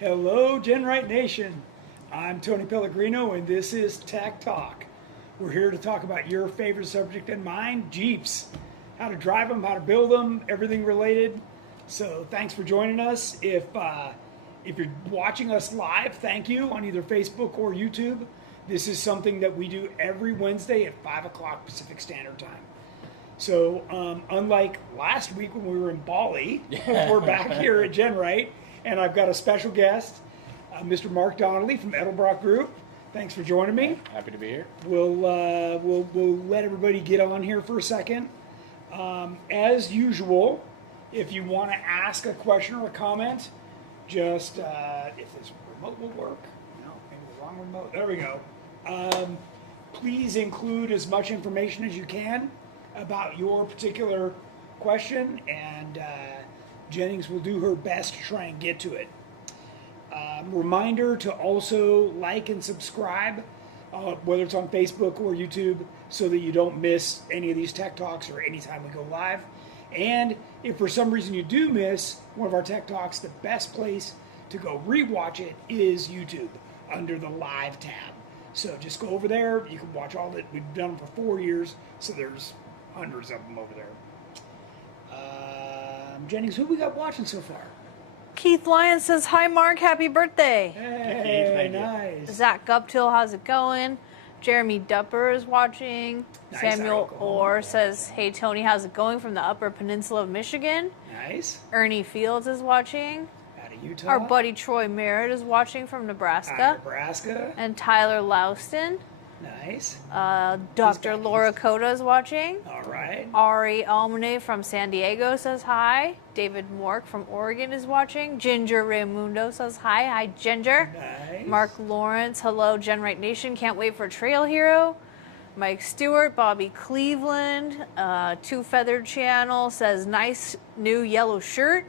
Hello, GenRight Nation. I'm Tony Pellegrino, and this is Tech Talk. We're here to talk about your favorite subject and mine, Jeeps. How to drive them, how to build them, everything related. So thanks for joining us. If you're watching us live, thank you on either Facebook or YouTube. This is something that we do every Wednesday at 5 o'clock Pacific Standard Time. So unlike last week when we were in Bali, we're back here at GenRight. And I've got a special guest, Mr. Mark Donnelly from Edelbrock Group. Thanks for joining me. Happy to be here. We'll let everybody get on here for a second. As usual, if you want to ask a question or a comment, just if this remote will work. No, maybe the wrong remote. There we go. Please include as much information as you can about your particular question, and Jennings will do her best to try and get to it. Reminder to also like and subscribe, whether it's on Facebook or YouTube, so that you don't miss any of these Tech Talks or anytime we go live. And if for some reason you do miss one of our Tech Talks, the best place to go rewatch it is YouTube under the Live tab. So just go over there. You can watch all that. We've done them for 4 years, so there's hundreds of them over there. Jennings, who we got watching so far? Keith Lyons says, "Hi Mark, happy birthday." Hey, nice. Zach Guptill, how's it going? Jeremy Dupper is watching. Nice. Samuel Orr says, "Hey Tony, how's it going from the Upper Peninsula of Michigan?" Nice. Ernie Fields is watching. Out of Utah. Our buddy Troy Merritt is watching from Nebraska. Nebraska. And Tyler Louston. Nice. Dr. Laura Cota is watching. All right. Ari Almane from San Diego says hi. David Mork from Oregon is watching. Ginger Raimundo says hi. Hi, Ginger. Nice. Mark Lawrence, hello, GenRight Nation. Can't wait for Trail Hero. Mike Stewart, Bobby Cleveland, Two Feathered Channel says nice new yellow shirt.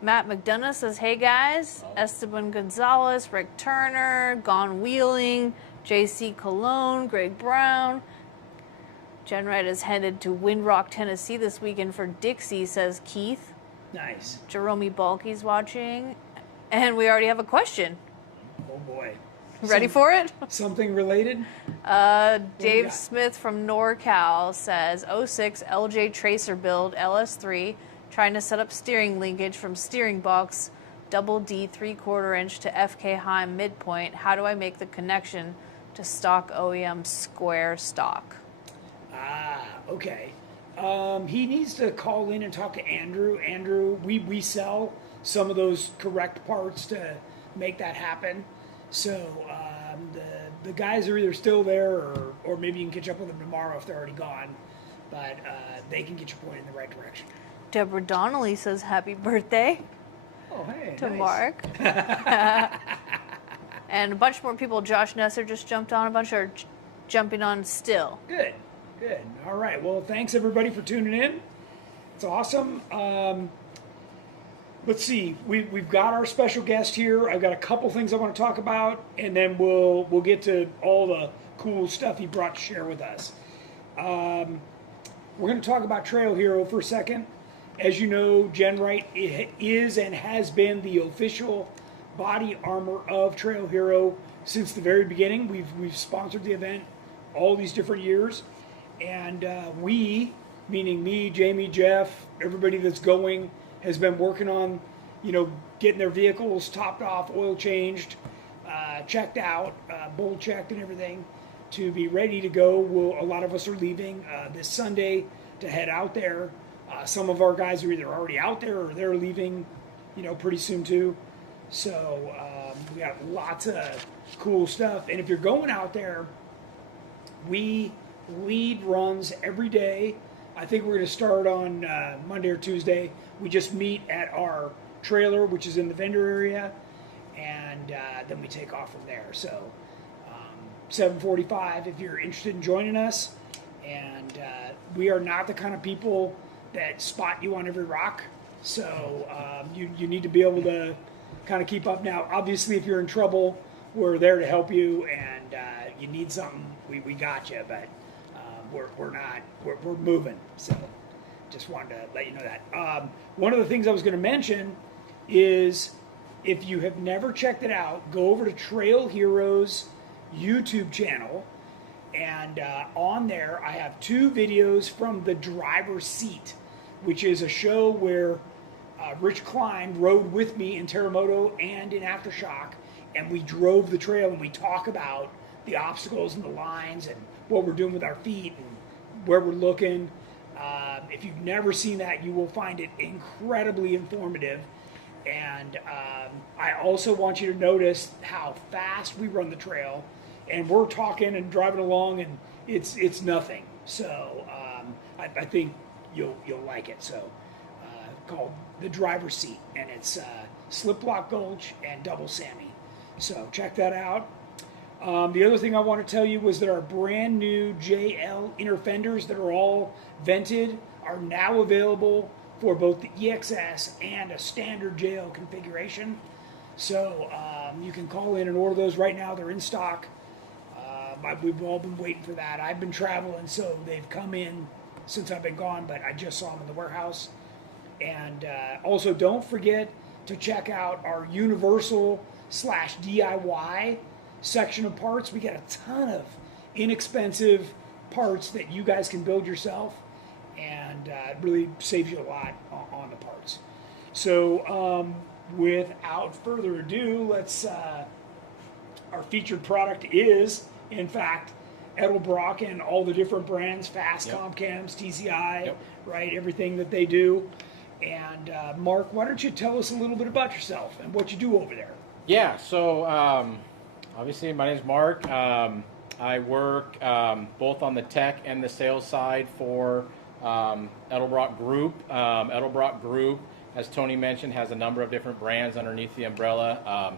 Matt McDonough says hey guys. Esteban Gonzalez, Rick Turner, Gone Wheeling, JC Cologne, Greg Brown. GenRight is headed to Windrock, Tennessee this weekend for Dixie, says Keith. Nice. Jerome Balky's watching. And we already have a question. Oh boy. Ready for it? Something related? Dave Smith from NorCal says 06 LJ Tracer build LS3, trying to set up steering linkage from steering box double D 3/4 inch to FK high midpoint. How do I make the connection to stock OEM square stock? Okay. He needs to call in and talk to Andrew. Andrew, we sell some of those correct parts to make that happen. So the guys are either still there or maybe you can catch up with them tomorrow if they're already gone. But they can get you pointed in the right direction. Deborah Donnelly says happy birthday Oh, hey, to nice. Mark. And a bunch more people. Josh Nesser just jumped on. A bunch are jumping on still. Good. All right. Well, thanks everybody for tuning in. It's awesome. Let's see. We've got our special guest here. I've got a couple things I want to talk about, and then we'll get to all the cool stuff he brought to share with us. We're going to talk about Trail Hero for a second. As you know, GenRight is and has been the official body armor of Trail Hero since the very beginning. We've sponsored the event all these different years, and we, meaning me, Jamie, Jeff, everybody that's going, has been working on, getting their vehicles topped off, oil changed, checked out, bowl checked, and everything to be ready to go. A lot of us are leaving this Sunday to head out there. Some of our guys are either already out there or they're leaving, pretty soon too. So we got lots of cool stuff. And if you're going out there, we lead runs every day. I think we're going to start on Monday or Tuesday. We just meet at our trailer, which is in the vendor area, and then we take off from there. So 7:45 if you're interested in joining us. And we are not the kind of people that spot you on every rock. So you need to be able to kind of keep up. Now, obviously, if you're in trouble, we're there to help you, and you need something, we got you. But we're moving. So just wanted to let you know that. One of the things I was going to mention is if you have never checked it out, go over to Trail Heroes YouTube channel, and on there I have 2 videos from the driver's seat, which is a show where Rich Klein rode with me in Terremoto and in Aftershock, and we drove the trail and we talk about the obstacles and the lines and what we're doing with our feet and where we're looking. If you've never seen that, you will find it incredibly informative. And I also want you to notice how fast we run the trail, and we're talking and driving along, and it's nothing. So I think you'll like it. So called The Driver's Seat, and it's Slip Block Gulch and Double Sammy. So check that out. The other thing I want to tell you was that our brand new JL inner fenders that are all vented are now available for both the EXS and a standard JL configuration. So you can call in and order those right now. They're in stock. We've all been waiting for that. I've been traveling, so they've come in since I've been gone, but I just saw them in the warehouse. And also don't forget to check out our Universal/DIY section of parts. We got a ton of inexpensive parts that you guys can build yourself, and it really saves you a lot on the parts. So without further ado, let's our featured product is in fact Edelbrock and all the different brands, Fast, Yep. Comcams, TCI, Yep. right, everything that they do. And Mark, why don't you tell us a little bit about yourself and what you do over there? Yeah, so obviously my name is Mark. I work both on the tech and the sales side for Edelbrock Group. Edelbrock Group, as Tony mentioned, has a number of different brands underneath the umbrella.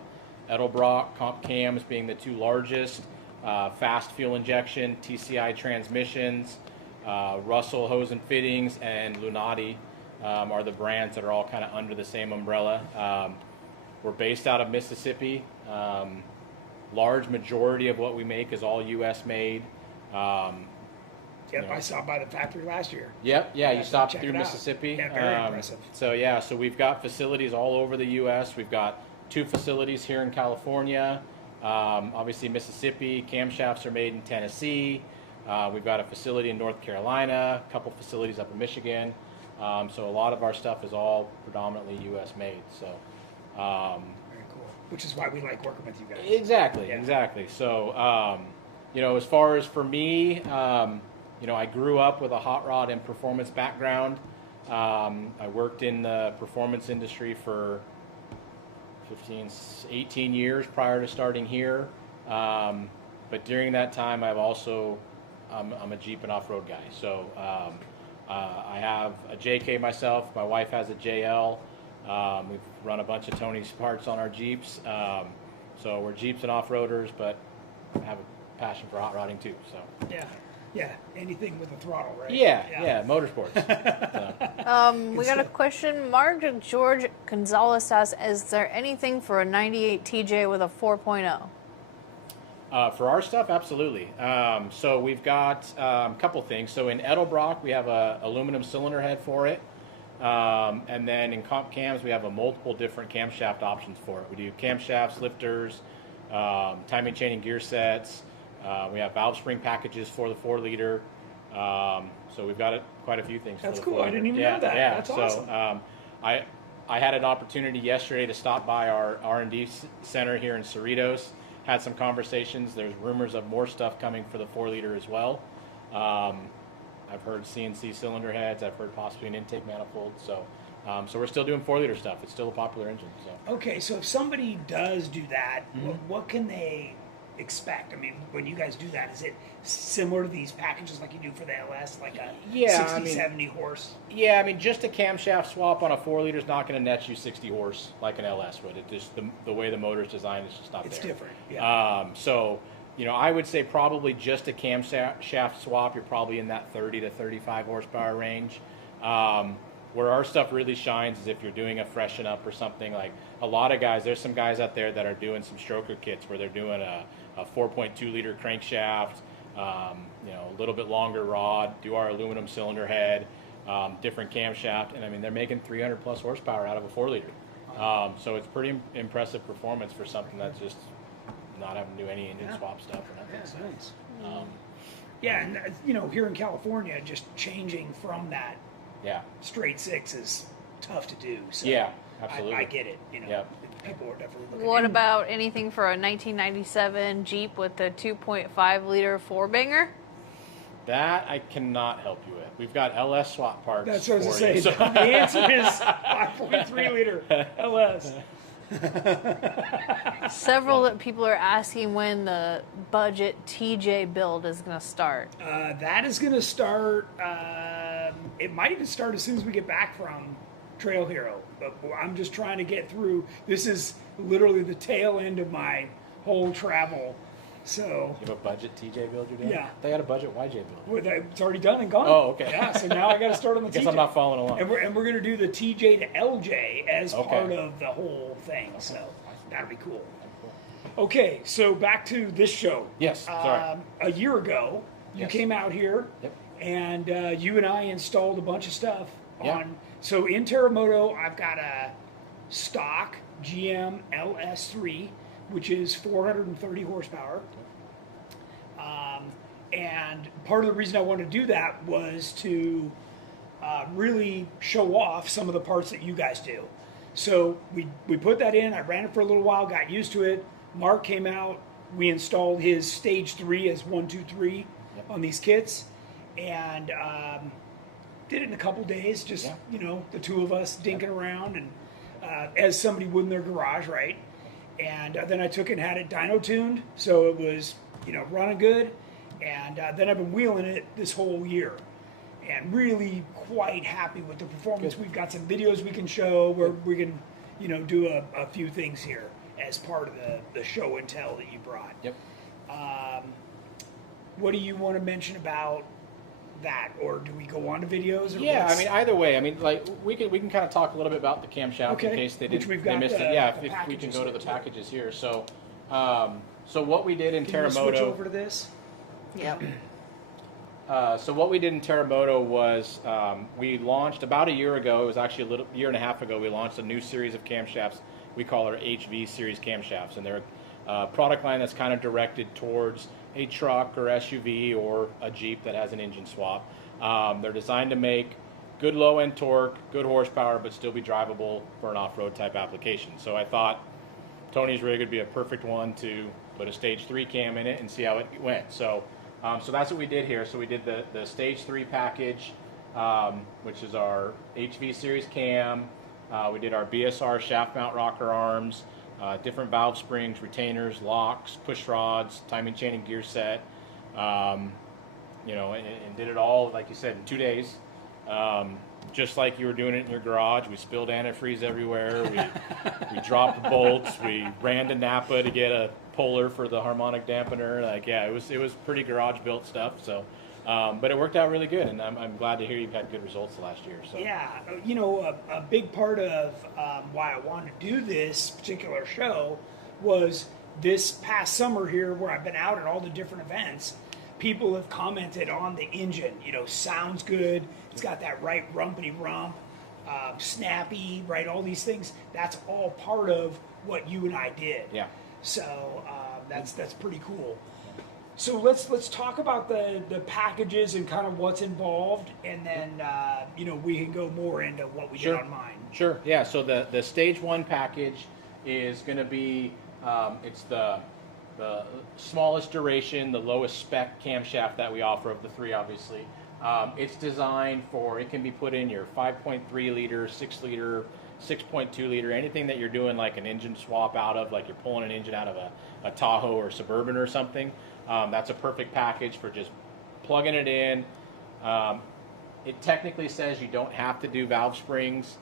Edelbrock, Camshaft being the 2 largest, Fast Fuel Injection, TCI Transmissions, Russell Hose and Fittings, and Lunati are the brands that are all kind of under the same umbrella. We're based out of Mississippi. Large majority of what we make is all U.S. made. Yep, I saw by the factory last year. Yep, yeah, you stopped check through it out. Mississippi. Yeah, very impressive. So yeah, so we've got facilities all over the U.S. We've got 2 facilities here in California. Obviously Mississippi. Camshafts are made in Tennessee. We've got a facility in North Carolina, a couple facilities up in Michigan. So a lot of our stuff is all predominantly U.S. made. So Very cool. Which is why we like working with you guys. exactly, Yeah. exactly. So you know, as far as for me, you know, I grew up with a hot rod and performance background. I worked in the performance industry for 18 years prior to starting here. But during that time, I'm a Jeep and off-road guy. So I have a JK myself. My wife has a JL. We've run a bunch of Tony's parts on our Jeeps. So we're Jeeps and off-roaders, but have a passion for hot rodding too. So Yeah, anything with a throttle, right? yeah, motorsports. So. We got a question. Mark George Gonzalez asks, is there anything for a 98 TJ with a 4.0? For our stuff, absolutely. So we've got a couple things. So in Edelbrock, we have a aluminum cylinder head for it. And then in comp cams, we have a multiple different camshaft options for it. We do camshafts, lifters, timing chaining gear sets. We have valve spring packages for the 4-liter. So we've got quite a few things. That's for the cool. I 4-liter. didn't even know that. Yeah. That's so, awesome. I had an opportunity yesterday to stop by our R&D center here in Cerritos. Had some conversations. There's rumors of more stuff coming for the 4-liter as well. I've heard CNC cylinder heads. I've heard possibly an intake manifold. So we're still doing 4-liter stuff. It's still a popular engine. So. Okay, so if somebody does do that, what can they expect? I mean, when you guys do that, is it similar to these packages like you do for the LS, like a 60, 70 horse? Yeah, I mean, just a camshaft swap on a 4-liter is not going to net you 60 horse like an LS would. It just the way the motor's designed is just not It's there. different. Yeah. So, you know, I would say probably just a camshaft swap, you're probably in that 30 to 35 horsepower range. Where our stuff really shines is if you're doing a freshen up or something. Like a lot of guys, there's some guys out there that are doing some stroker kits where they're doing a 4.2 liter crankshaft, you know, a little bit longer rod, do our aluminum cylinder head, different camshaft, and I mean they're making 300 plus horsepower out of a 4-liter. So it's pretty impressive performance for something that's just not having to do any engine swap stuff or nothing. Yeah, So, nice. Yeah, and here in California, just changing from that straight six is tough to do. So yeah, absolutely. I get it. Yep. People are definitely looking. What about anything for a 1997 Jeep with the 2.5 liter four banger? That I cannot help you with. We've got LS swap parts. That's what I was for you, saying. so- The answer is 5.3 liter LS. Several that people are asking when the budget TJ build is going to start. That is going to start. It might even start as soon as we get back from Trail Hero. But I'm just trying to get through. This is literally the tail end of my whole travel. So You have a budget TJ build you're doing? Yeah. They had a budget YJ build. it's already done and gone. Oh, okay. Yeah. So now I got to start on the Guess TJ. I'm not following along. And we're going to do the TJ to LJ as Okay. part of the whole thing. So that'll be cool. Okay, so back to this show. Yes, sorry. A year ago, you Yes. came out here, Yep. and you and I installed a bunch of stuff Yeah. on. So in Terremoto, I've got a stock GM LS3, which is 430 horsepower. And part of the reason I wanted to do that was to really show off some of the parts that you guys do. So we put that in. I ran it for a little while, got used to it. Mark came out. We installed his stage 3 as 1, 2, 3 on these kits, and did it in a couple days. Just the two of us dinking around, and as somebody would in their garage, right? And then I took it and had it dyno tuned, so it was running good. And then I've been wheeling it this whole year, and really quite happy with the performance. Good. We've got some videos we can show where we can, do a few things here as part of the show and tell that you brought. Yep. What do you want to mention about that, or do we go on to videos? Or Yeah, what's- I mean, either way, I mean, like we can kind of talk a little bit about the camshaft Okay, in case they which didn't we've they got missed the- it. Yeah, the if we can packages go to here, the too. packages here. So what we did in Can you switch Terremoto. over to this? Yep. So what we did in Terremoto was we launched about a year ago. It was actually a year and a half ago. We launched a new series of camshafts. We call our HV series camshafts, and they're a product line that's kind of directed towards a truck or SUV or a Jeep that has an engine swap. They're designed to make good low-end torque, good horsepower, but still be drivable for an off-road type application. So I thought Tony's rig would be a perfect one to put a stage 3 cam in it and see how it went. So that's what we did here. So we did the stage 3 package, which is our HV series cam. We did our BSR shaft mount rocker arms, different valve springs, retainers, locks, push rods, timing chain and gear set. And did it all, like you said, in 2 days. Just like you were doing it in your garage. We spilled antifreeze everywhere. We dropped bolts. We ran to Napa to get a puller for the harmonic dampener. It was pretty garage built stuff. So, but it worked out really good, and I'm glad to hear you've had good results the last year. So Yeah, a big part of why I wanted to do this particular show was this past summer here, where I've been out at all the different events. People have commented on the engine. Sounds good. It's got that right rumpity rump, snappy, right? All these things. That's all part of what you and I did. yeah. So that's pretty cool. So let's talk about the packages and kind of what's involved, and then we can go more into what we did on mine. Sure. Yeah. So the stage 1 package is going to be it's the smallest duration, the lowest spec camshaft that we offer of the 3, obviously. It's designed for, it can be put in your 5.3 liter, 6 liter, 6.2 liter, anything that you're doing like an engine swap out of, like you're pulling an engine out of a Tahoe or Suburban or something. That's a perfect package for just plugging it in. It technically says you don't have to do valve springs.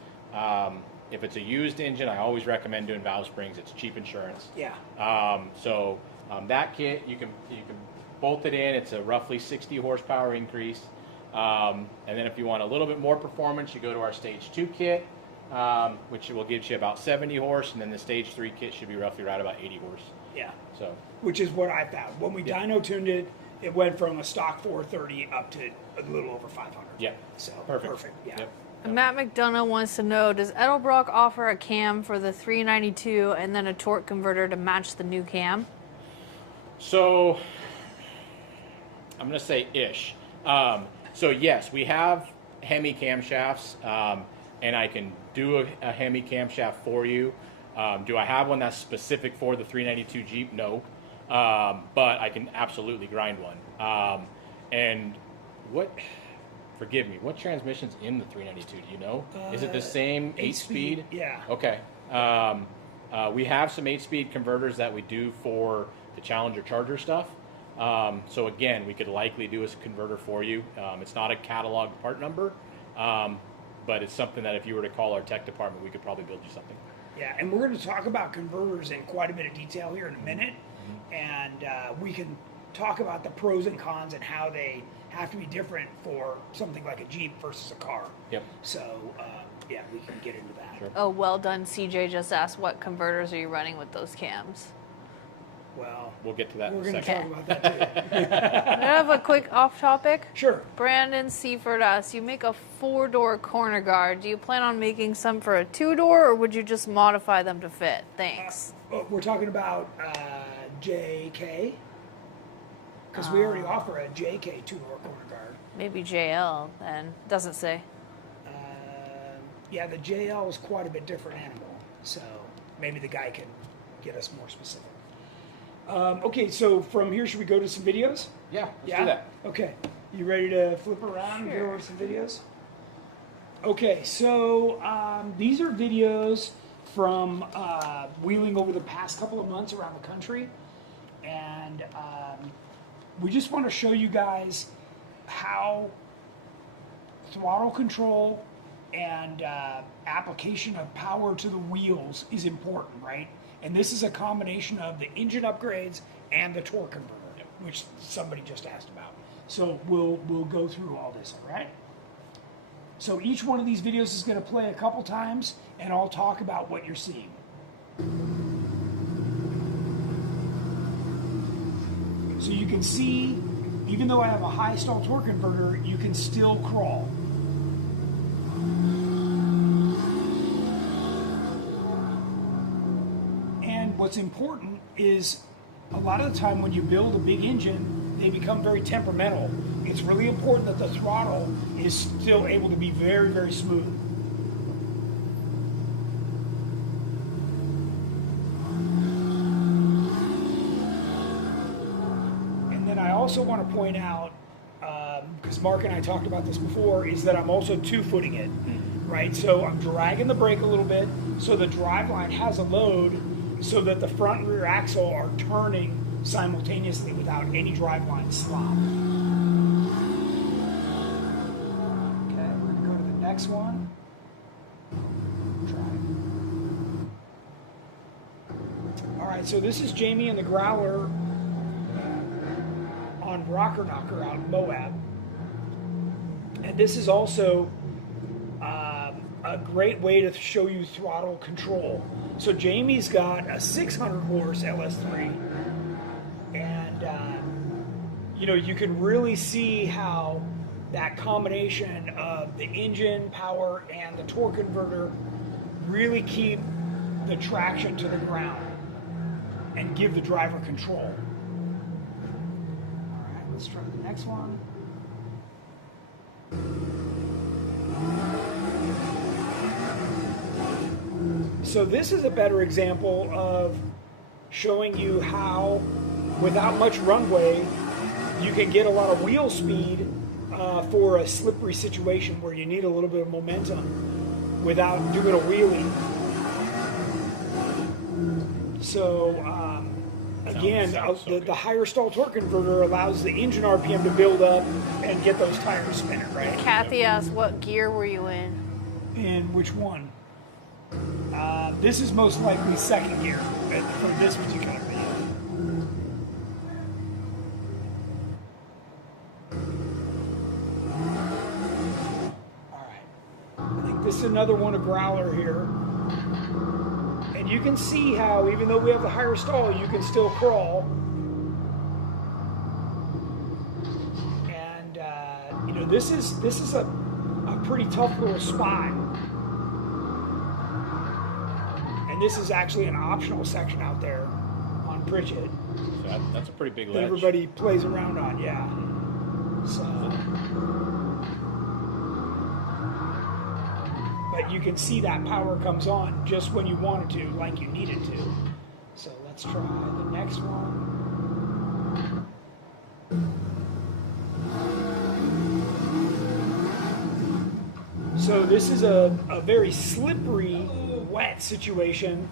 If it's a used engine, I always recommend doing valve springs. It's cheap insurance. Yeah. That kit, you can bolt it in. It's a roughly 60 horsepower increase. And then if you want a little bit more performance, you go to our stage 2 kit, which will give you about 70 horse, and then the stage 3 kit should be roughly right about 80 horse. Yeah. So, Which is what I found. When we dyno tuned it, it went from a stock 430 up to a little over 500. yeah. So Perfect. Yeah. Yep. Matt McDonough wants to know, does Edelbrock offer a cam for the 392 and then a torque converter to match the new cam? So I'm going to say ish. So yes, we have Hemi camshafts, and I can do a Hemi camshaft for you. Do I have one that's specific for the 392 Jeep? No. But I can absolutely grind one. And forgive me, what transmission's in the 392? Do you know? Is it the same 8-speed? Yeah. Okay. We have some 8-speed converters that we do for the Challenger Charger stuff. So again, we could likely do a converter for you. It's not a catalog part number, but it's something that if you were to call our tech department, we could probably build you something. Yeah, and we're going to talk about converters in quite a bit of detail here in a minute, and we can talk about the pros and cons and how they have to be different for something like a Jeep versus a car. Yep. So, yeah, we can get into that. Sure. Oh, well done. CJ just asked, what converters are you running with those cams? Well, We'll get to that in we're a going to second. talk about that too. I have a quick off topic. Sure. Brandon Seaford asks, you make a 4-door corner guard. Do you plan on making some for a 2-door, or would you just modify them to fit? Thanks. We're talking about JK, because we already offer a JK 2-door corner guard. Maybe JL, then. Doesn't say. Yeah, the JL is quite a bit different animal, so maybe the guy can get us more specific. Okay, so from here, should we go to some videos? Yeah, let's do that. Okay, you ready to flip around and go over some videos? Okay, so these are videos from wheeling over the past couple of months around the country, and we just want to show you guys how throttle control and application of power to the wheels is important, right? And this is a combination of the engine upgrades and the torque converter, which somebody just asked about. So we'll go through all this, all right? So each one of these videos is going to play a couple times, and I'll talk about what you're seeing. So you can see, even though I have a high stall torque converter, you can still crawl. What's important is a lot of the time when you build a big engine, they become very temperamental. It's really important that the throttle is still able to be very, very smooth. And then I also want to point out, because Mark and I talked about this before, is that I'm also 2-footing it, right? So I'm dragging the brake a little bit so the driveline has a load, so that the front and rear axle are turning simultaneously without any driveline slop. Okay, we're going to go to the next one. All right, so this is Jamie and the Growler on Rocker Knocker out in Moab. And this is also a great way to show you throttle control. So Jamie's got a 600 horse LS3, and you know, you can really see how that combination of the engine power and the torque converter really keep the traction to the ground and give the driver control. All right, let's try the next one. So this is a better example of showing you how, without much runway, you can get a lot of wheel speed for a slippery situation where you need a little bit of momentum without doing a wheelie. So again, the higher stall torque converter allows the engine RPM to build up and get those tires spinning, right? Kathy asked, what gear were you in? And which one? This is most likely second gear for this particular video. Alright. I think this is another one, a Growler here. And you can see how, even though we have the higher stall, you can still crawl. And, you know, this is a pretty tough little spot. And this is actually an optional section out there on Pritchett. So that's a pretty big That ledge. everybody plays around on, yeah. So, but you can see that power comes on just when you want it to, like you need it to. So let's try the next one. So this is a very slippery, wet situation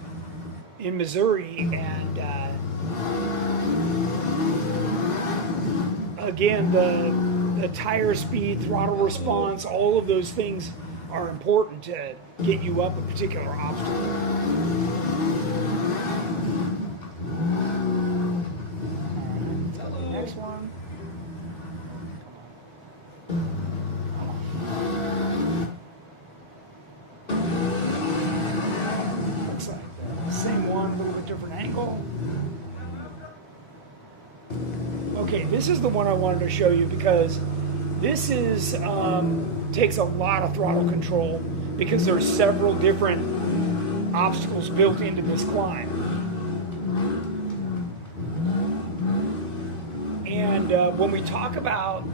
in Missouri, and again, the tire speed, throttle response, all of those things are important to get you up a particular obstacle. Alright, so the next one. Looks like the same one, a little bit different angle. Okay, this is the one I wanted to show you because this is takes a lot of throttle control because there's several different obstacles built into this climb. And when we talk about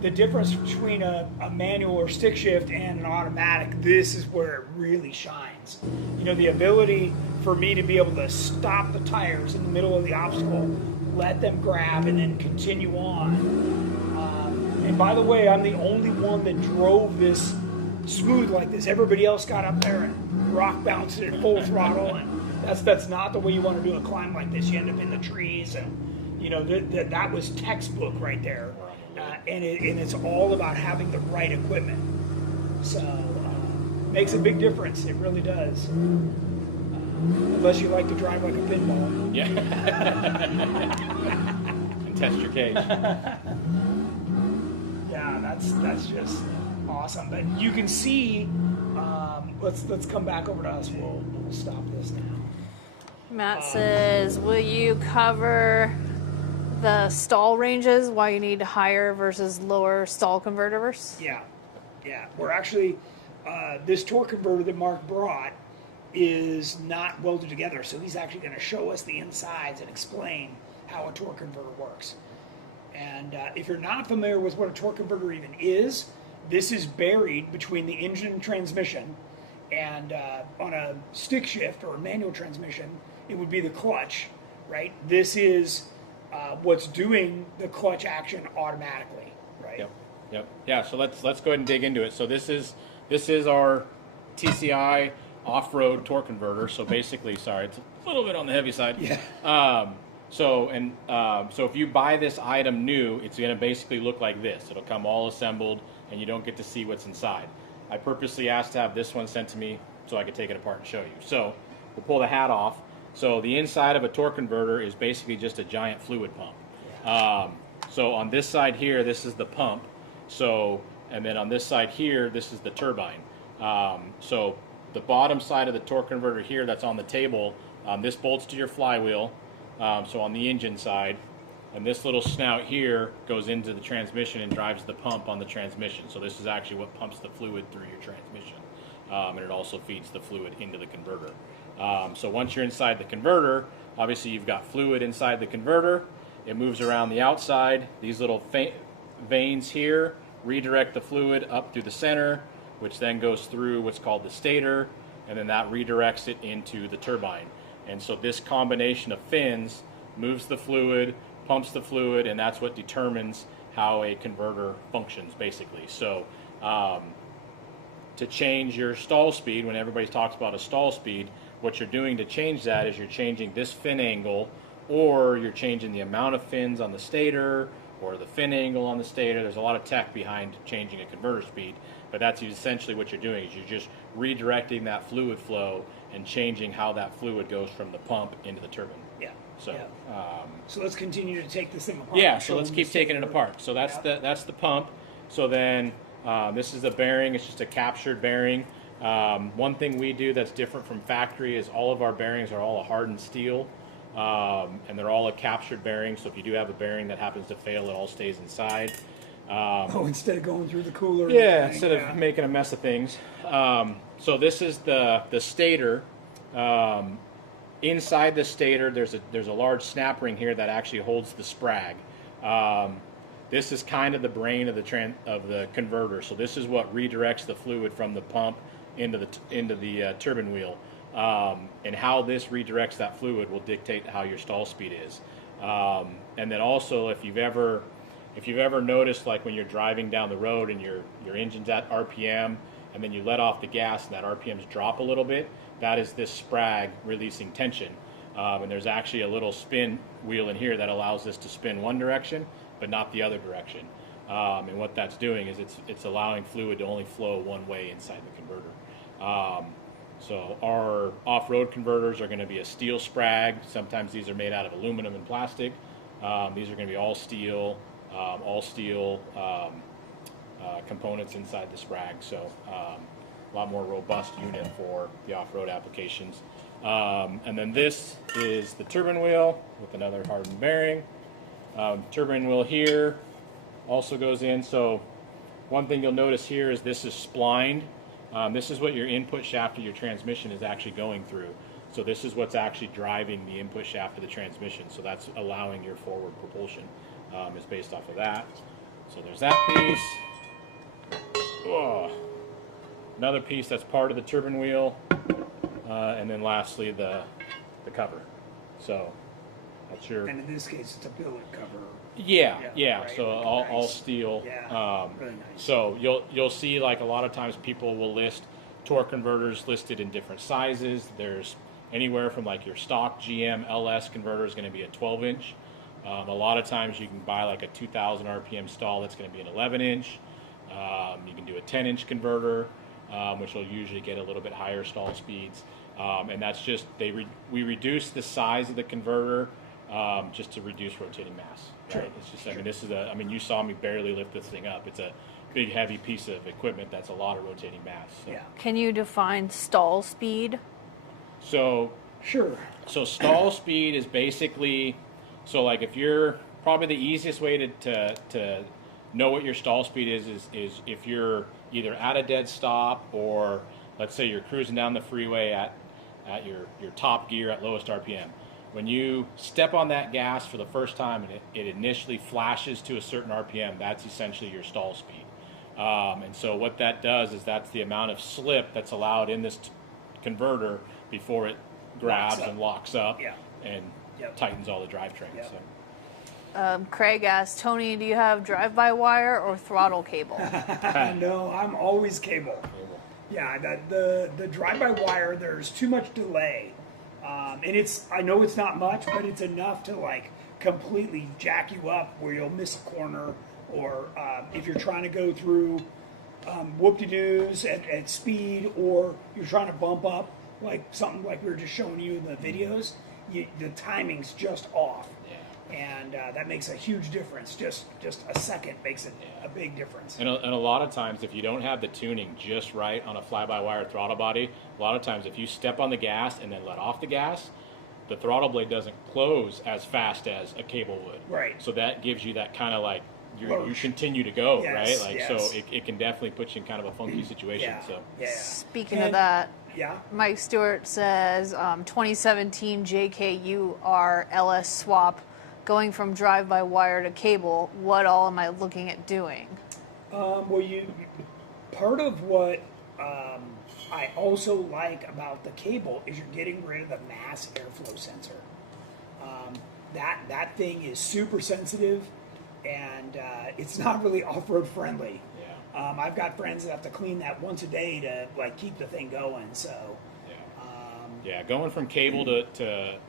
the difference between a manual or stick shift and an automatic, this is where it really shines. You know, the ability for me to be able to stop the tires in the middle of the obstacle, let them grab, and then continue on. And by the way, I'm the only one that drove this smooth like this. Everybody else got up there and rock bounced it at full throttle, and that's not the way you want to do a climb like this. You end up in the trees, and you know that was textbook right there. And it's all about having the right equipment. So makes a big difference. It really does. Unless you like to drive like a pinball. Yeah. And test your cage. Yeah, that's just awesome. But you can see. Let's come back over to us. We'll stop this now. Matt says, will you cover the stall ranges, why you need higher versus lower stall converters? Yeah. We're actually, this torque converter that Mark brought is not welded together, so he's actually going to show us the insides and explain how a torque converter works. And if you're not familiar with what a torque converter even is, this is buried between the engine and transmission, and on a stick shift or a manual transmission, it would be the clutch, right? This is what's doing the clutch action automatically, right? Yep. Yeah. So let's go ahead and dig into it. So this is our TCI Offroad torque converter. So basically, sorry, it's a little bit on the heavy side. Yeah. So if you buy this item new, it's going to basically look like this. It'll come all assembled, and you don't get to see what's inside. I purposely asked to have this one sent to me so I could take it apart and show you. So we'll pull the hat off. So the inside of a torque converter is basically just a giant fluid pump. So on this side here, this is the pump. So, and then on this side here, this is the turbine. So the bottom side of the torque converter here that's on the table, this bolts to your flywheel. So on the engine side, and this little snout here goes into the transmission and drives the pump on the transmission. So this is actually what pumps the fluid through your transmission. And it also feeds the fluid into the converter. So once you're inside the converter, obviously you've got fluid inside the converter. It moves around the outside. These little veins here redirect the fluid up through the center, which then goes through what's called the stator, and then that redirects it into the turbine. And so this combination of fins moves the fluid, pumps the fluid, and that's what determines how a converter functions, basically. So to change your stall speed, when everybody talks about a stall speed, what you're doing to change that is you're changing this fin angle, or you're changing the amount of fins on the stator, or the fin angle on the stator. There's a lot of tech behind changing a converter speed, but that's essentially what you're doing, is you're just redirecting that fluid flow and changing how that fluid goes from the pump into the turbine. Yeah. So, yeah. So let's continue to take this thing apart. yeah. So let's keep taking it apart. So that's the pump. So then this is the bearing. It's just a captured bearing. One thing we do that's different from factory is all of our bearings are all a hardened steel, and they're all a captured bearing. So if you do have a bearing that happens to fail, it all stays inside. Oh, instead of going through the cooler. and Yeah, everything, instead of making a mess of things. So this is the stator. Inside the stator, there's a large snap ring here that actually holds the sprag. This is kind of the brain of the converter. So this is what redirects the fluid from the pump into the turbine wheel. And how this redirects that fluid will dictate how your stall speed is. And then also, if you've ever noticed, like when you're driving down the road and your engine's at RPM, and then you let off the gas and that RPMs drop a little bit, that is this sprag releasing tension. And there's actually a little spin wheel in here that allows this to spin one direction, but not the other direction. And what that's doing is it's allowing fluid to only flow one way inside the converter. So our off-road converters are going to be a steel sprag. Sometimes these are made out of aluminum and plastic. These are going to be all steel components inside the sprag. So a lot more robust unit for the off-road applications. And then this is the turbine wheel with another hardened bearing. Turbine wheel here also goes in. So one thing you'll notice here is this is splined. This is what your input shaft of your transmission is actually going through. So this is what's actually driving the input shaft of the transmission. So that's allowing your forward propulsion is based off of that. So there's that piece. Oh, another piece that's part of the turbine wheel. And then lastly, the cover. So that's your... And in this case, it's a billet cover. Yeah. Right, So like all nice. steel. Yeah, really nice. So you'll see, like, a lot of times people will list torque converters listed in different sizes. There's anywhere from like your stock GM LS converter is going to be a 12-inch. A lot of times you can buy like a 2,000 RPM stall that's going to be an 11-inch. You can do a 10-inch converter, which will usually get a little bit higher stall speeds. And that's just we reduce the size of the converter just to reduce rotating mass. Right? It's just, I mean, this is you saw me barely lift this thing up. It's a big, heavy piece of equipment that's a lot of rotating mass. So. Yeah. Can you define stall speed? So Sure. So stall speed is basically, so like if you're, probably the easiest way to know what your stall speed is if you're either at a dead stop, or let's say you're cruising down the freeway at your top gear at lowest RPM. When you step on that gas for the first time and it initially flashes to a certain RPM, that's essentially your stall speed. And so what that does is that's the amount of slip that's allowed in this converter before it grabs and locks up and tightens all the drivetrain. Yep. So. Craig asked, Tony, do you have drive-by-wire or throttle cable? No, I'm always cable. Yeah, the drive-by-wire, there's too much delay. And I know it's not much, but it's enough to like completely jack you up where you'll miss a corner, or if you're trying to go through whoop-de-doos at speed, or you're trying to bump up, like something like we were just showing you in the videos, the timing's just off. And that makes a huge difference. Just a second makes a big difference. And a lot of times, if you don't have the tuning just right on a fly-by-wire throttle body, a lot of times if you step on the gas and then let off the gas, the throttle blade doesn't close as fast as a cable would. Right. So that gives you that kind of like, you continue to go, yes, right? Like, yes. so it can definitely put you in kind of a funky situation. So. Speaking of that, Yeah. Mike Stewart says 2017 JKUR LS swap, going from drive-by-wire to cable. What all am I looking at doing? Well, part of what I also like about the cable is you're getting rid of the mass airflow sensor. That thing is super sensitive, and it's not really off-road friendly. Yeah. I've got friends that have to clean that once a day to like keep the thing going. So. Yeah, going from cable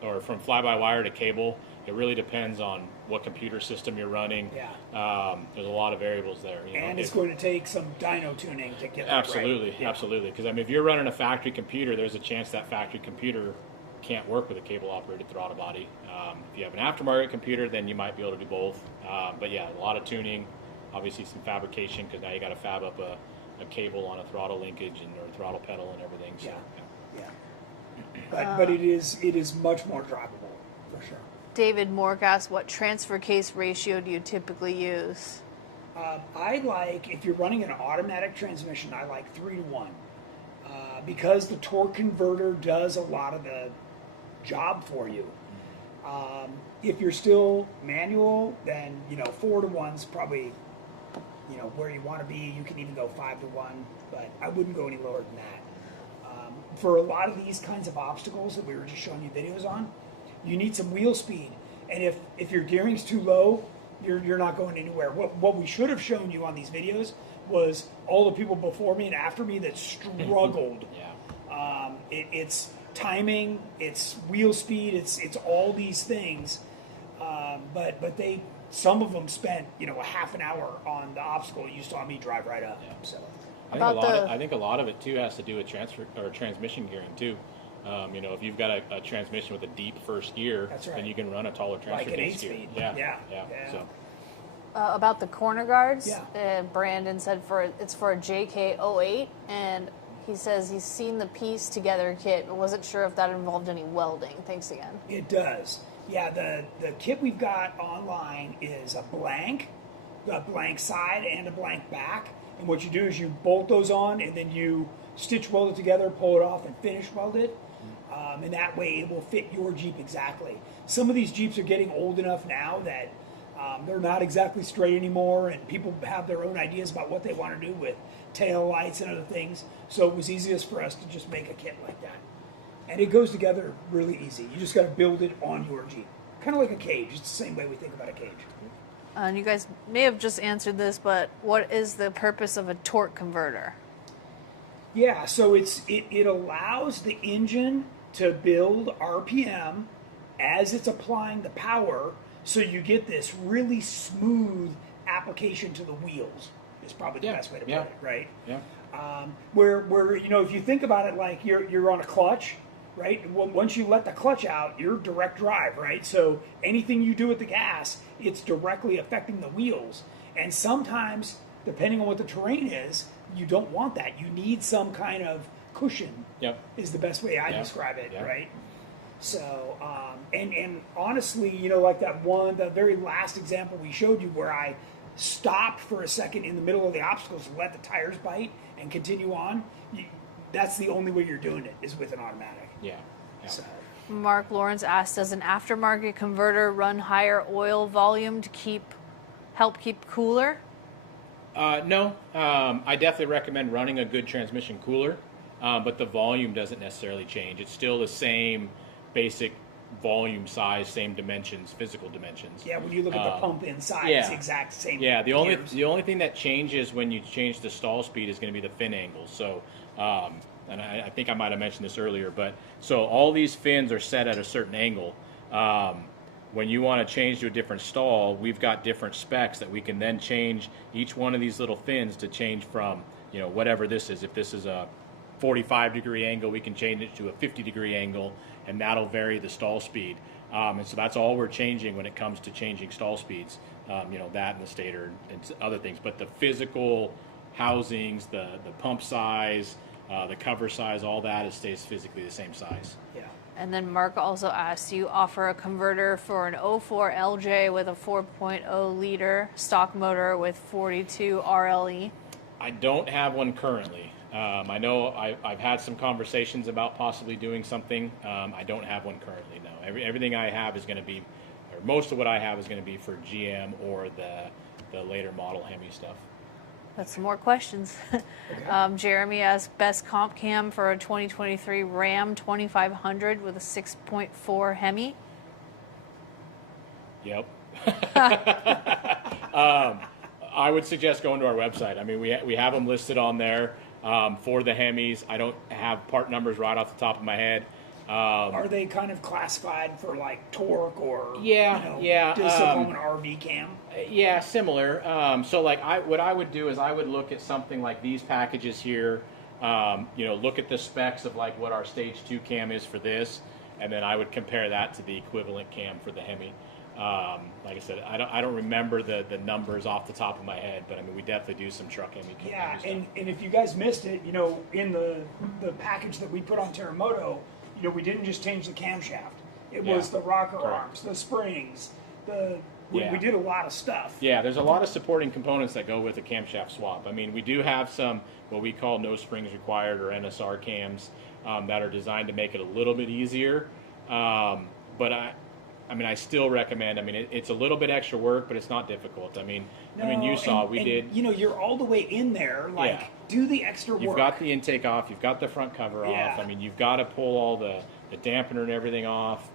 or from fly-by-wire to cable, it really depends on what computer system you're running. Yeah. There's a lot of variables there. And it's going to take some dyno tuning to get that absolutely, right. Yeah. absolutely. Because if you're running a factory computer, there's a chance that factory computer can't work with a cable-operated throttle body. If you have an aftermarket computer, then you might be able to do both. But yeah, a lot of tuning, obviously some fabrication, because now you got to fab up a cable on a throttle linkage or throttle pedal and everything. So, yeah. But it is much more drivable for sure. David Mork asked, what transfer case ratio do you typically use? I like, if you're running an automatic transmission, I like 3-to-1. Because the torque converter does a lot of the job for you. If you're still manual, then 4-to-1's probably where you want to be. You can even go 5-to-1, but I wouldn't go any lower than that. For a lot of these kinds of obstacles that we were just showing you videos on, you need some wheel speed, and if your gearing's too low, you're not going anywhere. What we should have shown you on these videos was all the people before me and after me that struggled. It's timing, it's wheel speed, it's all these things, but some of them spent a half an hour on the obstacle. You saw me drive right up. So I think a lot of it too has to do with transmission gearing too. If you've got a transmission with a deep first gear, That's right. then you can run a taller transfer like an case 8-speed. gear. Yeah. So. About the corner guards, Yeah. Brandon said it's for a JK08, and he says he's seen the piece together kit, but wasn't sure if that involved any welding. Thanks again. It does. Yeah, the kit we've got online is a blank side and a blank back. And what you do is you bolt those on, and then you stitch weld it together, pull it off, and finish weld it. And that way it will fit your Jeep exactly. Some of these Jeeps are getting old enough now that they're not exactly straight anymore, and people have their own ideas about what they want to do with tail lights and other things. So it was easiest for us to just make a kit like that. And it goes together really easy. You just got to build it on your Jeep. Kind of like a cage. It's the same way we think about a cage. And you guys may have just answered this, but what is the purpose of a torque converter? Yeah, so it allows the engine to build RPM as it's applying the power, so you get this really smooth application to the wheels. Is probably the best way to put it, right? Yeah. Where if you think about it like you're on a clutch, right? Once you let the clutch out, you're direct drive, right? So anything you do with the gas, it's directly affecting the wheels. And sometimes, depending on what the terrain is, you don't want that. You need some kind of cushion. Yep. Is the best way I describe it, Yep. right? So, and honestly, like the very last example we showed you where I stopped for a second in the middle of the obstacles to let the tires bite and continue on, that's the only way you're doing it is with an automatic. Yeah. So, Mark Lawrence asked, does an aftermarket converter run higher oil volume to help keep cooler? No. I definitely recommend running a good transmission cooler, but the volume doesn't necessarily change. It's still the same basic volume, size, same dimensions, physical dimensions. yeah, when you look at the pump inside, it's the exact same. Yeah, the gears. only thing that changes when you change the stall speed is going to be the fin angle. So, and I think I might have mentioned this earlier, but so all these fins are set at a certain angle. When you want to change to a different stall, we've got different specs that we can then change each one of these little fins to change from, whatever this is. If this is a 45-degree angle, we can change it to a 50-degree angle, and that'll vary the stall speed. And so that's all we're changing when it comes to changing stall speeds. That and the stator and other things. But the physical housings, the pump size, the cover size, all that stays physically the same size. Yeah. And then Mark also asked, do you offer a converter for an 04 LJ with a 4.0 liter stock motor with 42 RLE? I don't have one currently. I know I've had some conversations about possibly doing something. I don't have one currently, no. Everything I have is going to be, or most of what I have is going to be for GM or the later model Hemi stuff. That's some more questions. Okay. Jeremy asked, best comp cam for a 2023 Ram 2500 with a 6.4 Hemi? Yep. I would suggest going to our website. I mean, we have them listed on there for the Hemis. I don't have part numbers right off the top of my head. Are they kind of classified for like torque or yeah. Does it home an RV cam? Yeah, similar. So like what I would do is I would look at something like these packages here. Look at the specs of like what our stage 2 cam is for this, and then I would compare that to the equivalent cam for the Hemi. Like I said, I don't remember the numbers off the top of my head, but I mean we definitely do some truck Hemi. Yeah, Hemi and if you guys missed it, in the package that we put on Terremoto, we didn't just change the camshaft. It was the rocker arms, the springs, the We did a lot of stuff. Yeah, there's a lot of supporting components that go with a camshaft swap. I mean, we do have some what we call no springs required or NSR cams that are designed to make it a little bit easier. But I still recommend. I mean, it's a little bit extra work, but it's not difficult. I mean, you saw we did. You know, you're all the way in there. Like, do the extra work. You've got the intake off. You've got the front cover off. I mean, you've got to pull all the dampener and everything off.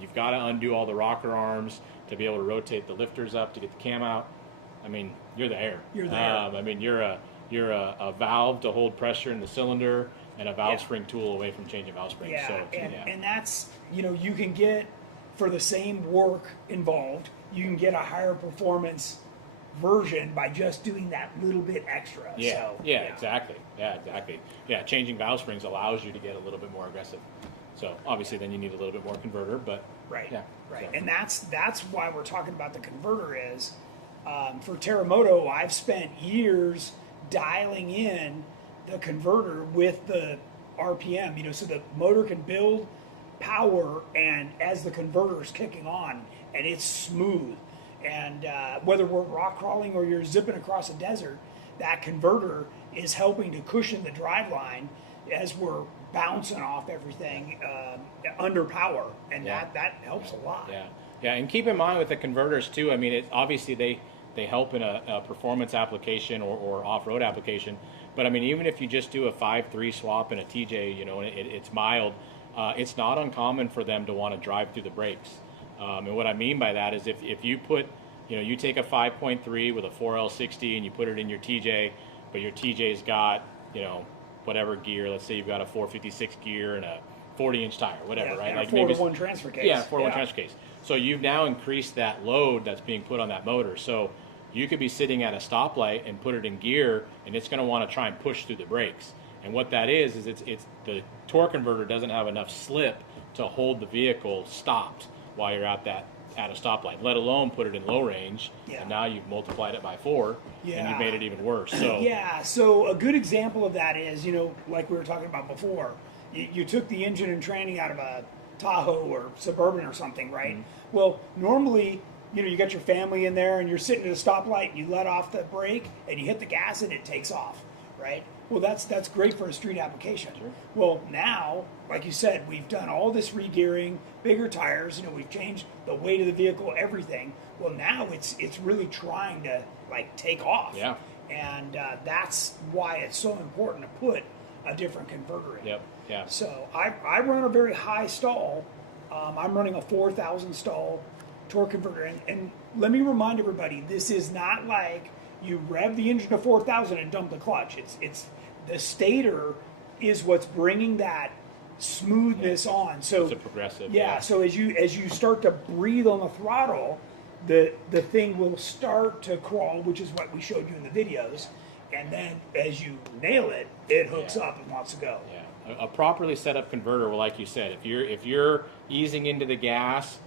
You've got to undo all the rocker arms to be able to rotate the lifters up to get the cam out. I mean, you're there. You're there. I mean, you're a valve to hold pressure in the cylinder and a valve spring tool away from changing valve springs. Yeah, So, and that's, you know, you can get, for the same work involved, you can get a higher performance version by just doing that little bit extra. Exactly. Yeah, exactly. Yeah, changing valve springs allows you to get a little bit more aggressive. So obviously, then you need a little bit more converter, but right. So. And that's why we're talking about the converter is for Terremoto. I've spent years dialing in the converter with the RPM, you know, so the motor can build power, and as the converter is kicking on, and it's smooth. And whether we're rock crawling or you're zipping across a desert, that converter is helping to cushion the drive line as we're bouncing off everything under power, and that helps a lot. And keep in mind with the converters too. I mean, obviously they help in a performance application or off-road application. But I mean, even if you just do a 5-3 swap in a TJ, you know, and it's mild, it's not uncommon for them to want to drive through the brakes. And what I mean by that is if you put, you know, you take a 5.3 with a 4L60 and you put it in your TJ, but your TJ's got, you know, whatever gear, let's say you've got a 456 gear and a 40-inch tire, whatever, right? Like 4-to-1 transfer case. Yeah, 4-to-1 transfer case. So you've now increased that load that's being put on that motor. So you could be sitting at a stoplight and put it in gear, and it's going to want to try and push through the brakes. And what that is it's the torque converter doesn't have enough slip to hold the vehicle stopped while you're at a stoplight, let alone put it in low range. And now you've multiplied it by 4, and you've made it even worse. So so a good example of that is, you know, like we were talking about before, you took the engine and training out of a Tahoe or Suburban or something, right? Mm-hmm. Well, normally, you know, you got your family in there and you're sitting at a stoplight and you let off the brake and you hit the gas and it takes off, right? Well, that's great for a street application. Sure. Well, now, like you said, we've done all this regearing, bigger tires, you know, we've changed the weight of the vehicle, everything. Well, now it's really trying to, like, take off. Yeah. And that's why it's so important to put a different converter in. Yep. Yeah. So I run a very high stall. I'm running a 4,000 stall torque converter. And let me remind everybody, this is not like you rev the engine to 4,000 and dump the clutch. It's the stator is what's bringing that smoothness on. So it's a progressive. Yeah. So as you start to breathe on the throttle, the thing will start to crawl, which is what we showed you in the videos. And then as you nail it, it hooks up and wants to go. Yeah. A properly set up converter, well, like you said, if you're easing into the gas,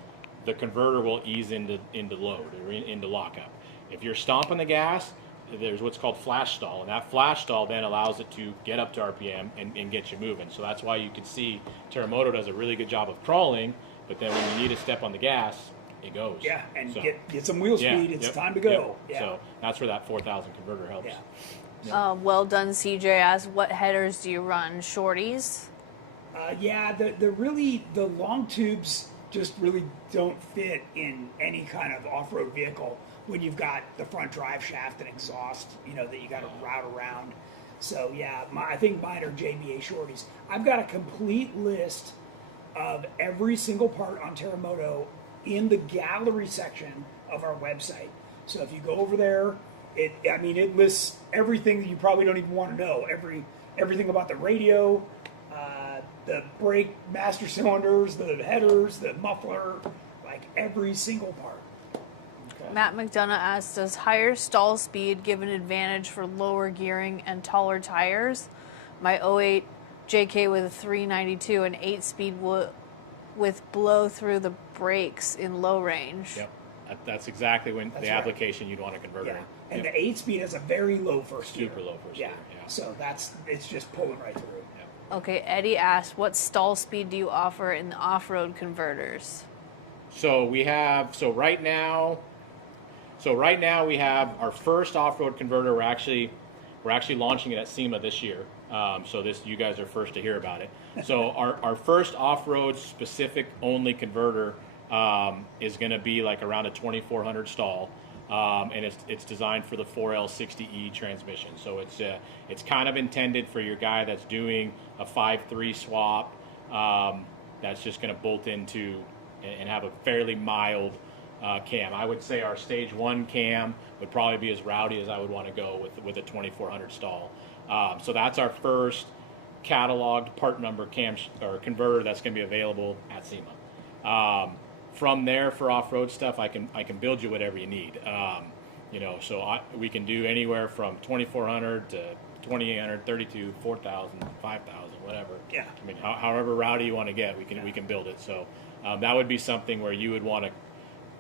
the converter will ease into load or into lockup. If you're stomping the gas, there's what's called flash stall, and that flash stall then allows it to get up to RPM and get you moving. So that's why you can see Terremoto does a really good job of crawling, but then when you need to step on the gas, it goes. Yeah, and get some wheel speed. It's time to go. Yeah. So that's where that 4,000 converter helps. Well done, CJ asks, what headers do you run? Shorties? The long tubes just really don't fit in any kind of off-road vehicle when you've got the front drive shaft and exhaust, you know, that you got to route around. So I think mine are JBA shorties. I've got a complete list of every single part on Terremoto in the gallery section of our website. So if you go over there, it lists everything that you probably don't even want to know. Everything about the radio, the brake master cylinders, the headers, the muffler, like every single part. Okay. Matt McDonough asks, does higher stall speed give an advantage for lower gearing and taller tires? My 08 JK with a 392 and 8-speed with blow through the brakes in low range. Yep. That's exactly the application you'd want to convert it in. And the 8-speed has a very low first gear. Super low first gear. Yeah. So it's just pulling right through. Okay, Eddie asked, what stall speed do you offer in the off-road converters? So right now, So right now we have our first off-road converter. We're actually launching it at SEMA this year. So you guys are first to hear about it. So our first off-road specific only converter is going to be like around a 2400 stall. And it's designed for the 4L60E transmission. So it's kind of intended for your guy that's doing a 5.3 swap, that's just going to bolt into and have a fairly mild cam. I would say our stage 1 cam would probably be as rowdy as I would want to go with a 2400 stall. So that's our first cataloged part number converter that's going to be available at SEMA. From there, for off-road stuff, I can build you whatever you need. So we can do anywhere from 2400 to 2800, 32, 4000, 5000, whatever. Yeah. I mean, however rowdy you want to get, we can build it. So that would be something where you would want to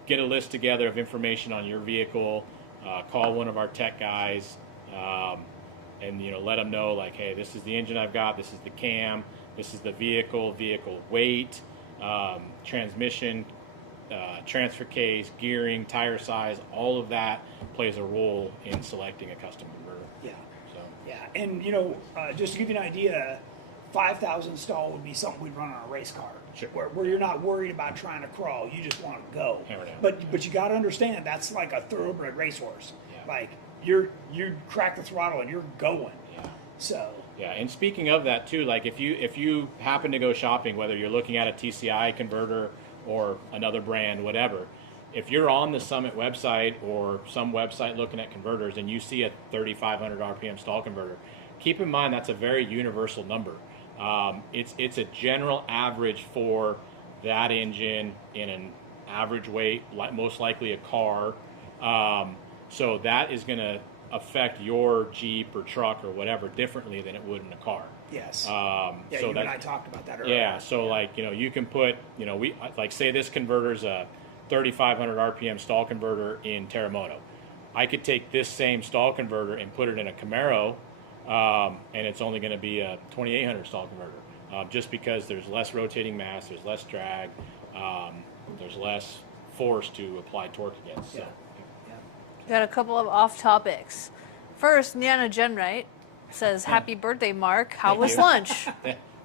get a list together of information on your vehicle, call one of our tech guys, and let them know, like, hey, this is the engine I've got, this is the cam, this is the vehicle weight, transmission, transfer case, gearing, tire size. All of that plays a role in selecting a custom converter. Yeah. So Yeah, and just to give you an idea, 5,000 stall would be something we'd run on a race car. Sure. Where you're not worried about trying to crawl, you just want to go. Hammer down. But you got to understand, that's like a thoroughbred racehorse. Yeah. Like you crack the throttle and you're going. Yeah. So. Yeah, and speaking of that too, like if you happen to go shopping, whether you're looking at a TCI converter or another brand, whatever, if you're on the Summit website or some website looking at converters and you see a 3,500 RPM stall converter, keep in mind that's a very universal number. It's a general average for that engine in an average weight, most likely a car. So that is going to affect your Jeep or truck or whatever differently than it would in a car. Yes. So you and I talked about that earlier. Yeah. So like you can put we like say this converter's a 3,500 RPM stall converter in Terremoto. I could take this same stall converter and put it in a Camaro, and it's only going to be a 2,800 stall converter, just because there's less rotating mass, there's less drag, there's less force to apply torque against. So. Yeah. Got a couple of off topics. First, Nana GenRight says, "Happy birthday, Mark. How Thank was you. lunch?"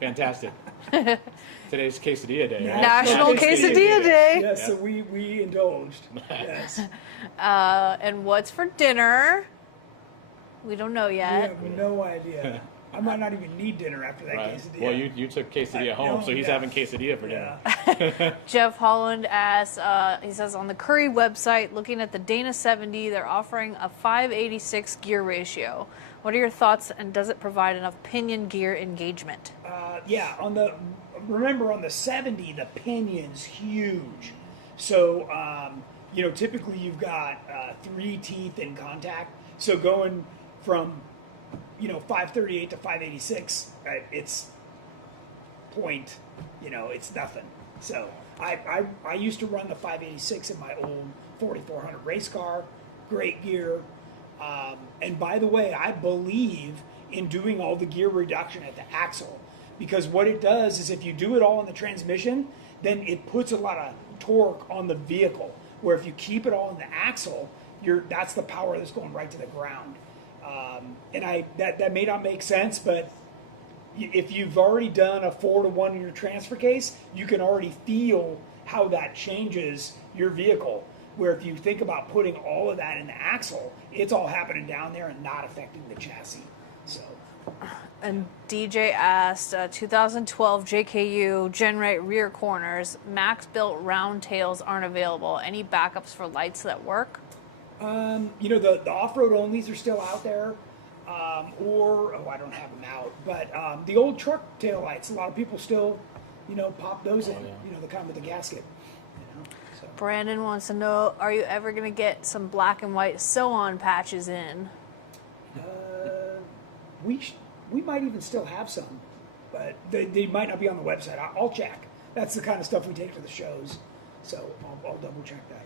Fantastic. Today's quesadilla day. Right? National Quesadilla Day. Yes, Yeah. so we indulged. Yes. And what's for dinner? We don't know We yet. have no idea. I might not even need dinner after that Right. quesadilla. Well, you took quesadilla home, so he's having quesadilla for dinner. Yeah. Jeff Holland asks, he says, on the Curry website, looking at the Dana 70, they're offering a 586 gear ratio. What are your thoughts, and does it provide enough pinion gear engagement? Yeah, remember on the 70, the pinion's huge. So, typically you've got 3 teeth in contact. So going from, 538 to 586, it's point, it's nothing. So I used to run the 586 in my old 4400 race car, great gear. And by the way, I believe in doing all the gear reduction at the axle, because what it does is if you do it all in the transmission, then it puts a lot of torque on the vehicle, where if you keep it all in the axle, that's the power that's going right to the ground. And that may not make sense, but if you've already done a 4-to-1 in your transfer case, you can already feel how that changes your vehicle. Where if you think about putting all of that in the axle, it's all happening down there and not affecting the chassis. So. And DJ asked, 2012 JKU GenRight rear corners, max built round tails aren't available. Any backups for lights that work? The off-road onlys are still out there, I don't have them out, but the old truck tail lights, a lot of people still, pop those in, the kind with the gasket. So. Brandon wants to know, are you ever going to get some black and white sew-on patches in? We might even still have some, but they might not be on the website. I'll check. That's the kind of stuff we take to the shows, so I'll double check that.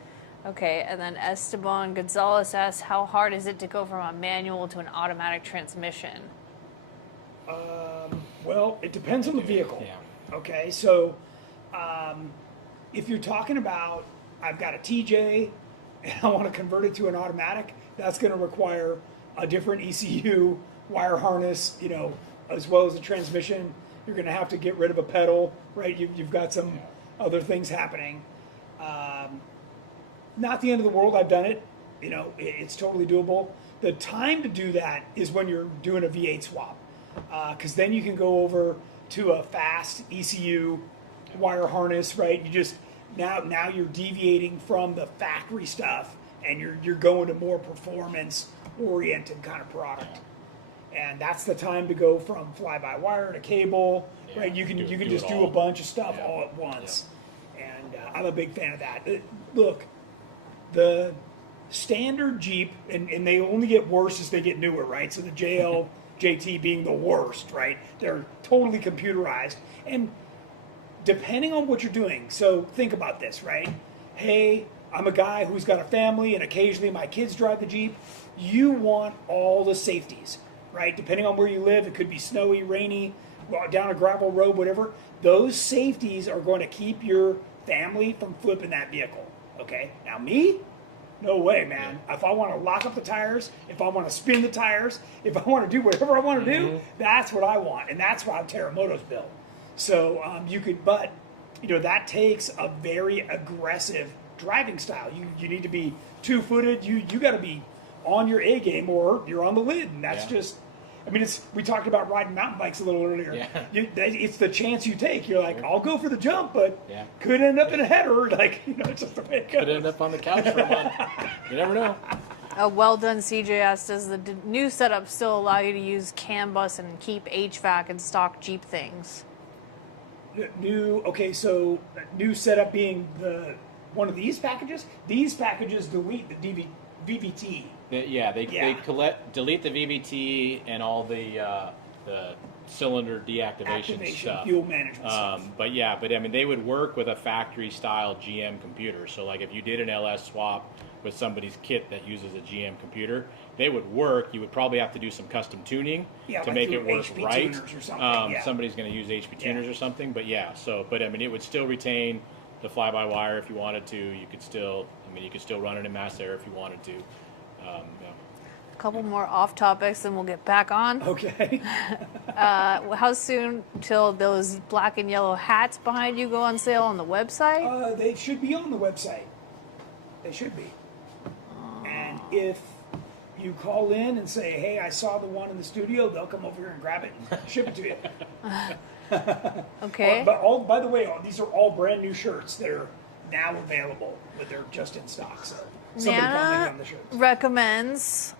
Okay, and then Esteban Gonzalez asks, how hard is it to go from a manual to an automatic transmission? Well, it depends on the vehicle. Yeah. Okay, so if you're talking about, I've got a TJ and I want to convert it to an automatic, that's going to require a different ECU, wire harness, as well as the transmission. You're going to have to get rid of a pedal, right? You've got some other things happening. Not the end of the world. I've done it. It's totally doable. The time to do that is when you're doing a V8 swap, because then you can go over to a fast ECU wire harness, right? You just now you're deviating from the factory stuff, and you're going to more performance oriented kind of product. And that's the time to go from fly-by-wire to cable, right? You can just do a bunch of stuff all at once. And I'm a big fan of that. Look, the standard Jeep, and they only get worse as they get newer, right? So the JL, JT being the worst, right? They're totally computerized. And depending on what you're doing, so think about this, right? Hey, I'm a guy who's got a family and occasionally my kids drive the Jeep. You want all the safeties, right? Depending on where you live, it could be snowy, rainy, down a gravel road, whatever. Those safeties are going to keep your family from flipping that vehicle, okay? Now me, no way, man. If I want to lock up the tires, if I want to spin the tires, if I want to do whatever I want to do, that's what I want. And that's why Terremoto's built. So that takes a very aggressive driving style. You need to be two-footed. You got to be on your A game or you're on the lid. And that's just, we talked about riding mountain bikes a little earlier. Yeah. It's the chance you take. You're like, I'll go for the jump, but could end up in a header. It's just the way it goes. Could end up on the couch for a month. You never know. Well done, CJ asked, does the new setup still allow you to use CAN bus and keep HVAC and stock Jeep things? So new setup being one of these packages. These packages delete the VVT. They delete the VVT and all the cylinder deactivation stuff, fuel management stuff. But they would work with a factory style GM computer. So like if you did an LS swap with somebody's kit that uses a GM computer, they would work. You would probably have to do some custom tuning to make it work HP right. Tuners or something. Somebody's going to use HP tuners or something. But it would still retain the fly-by-wire if you wanted to. You could still run it in mass air if you wanted to. A couple more off topics, and we'll get back on. Okay. How soon till those black and yellow hats behind you go on sale on the website? They should be on the website. They should be. And if you call in and say, hey, I saw the one in the studio, they'll come over here and grab it and ship it to you. Okay. But by the way, these are all brand new shirts that are now available, but they're just in stock. So somebody commented on the shirts. Recommends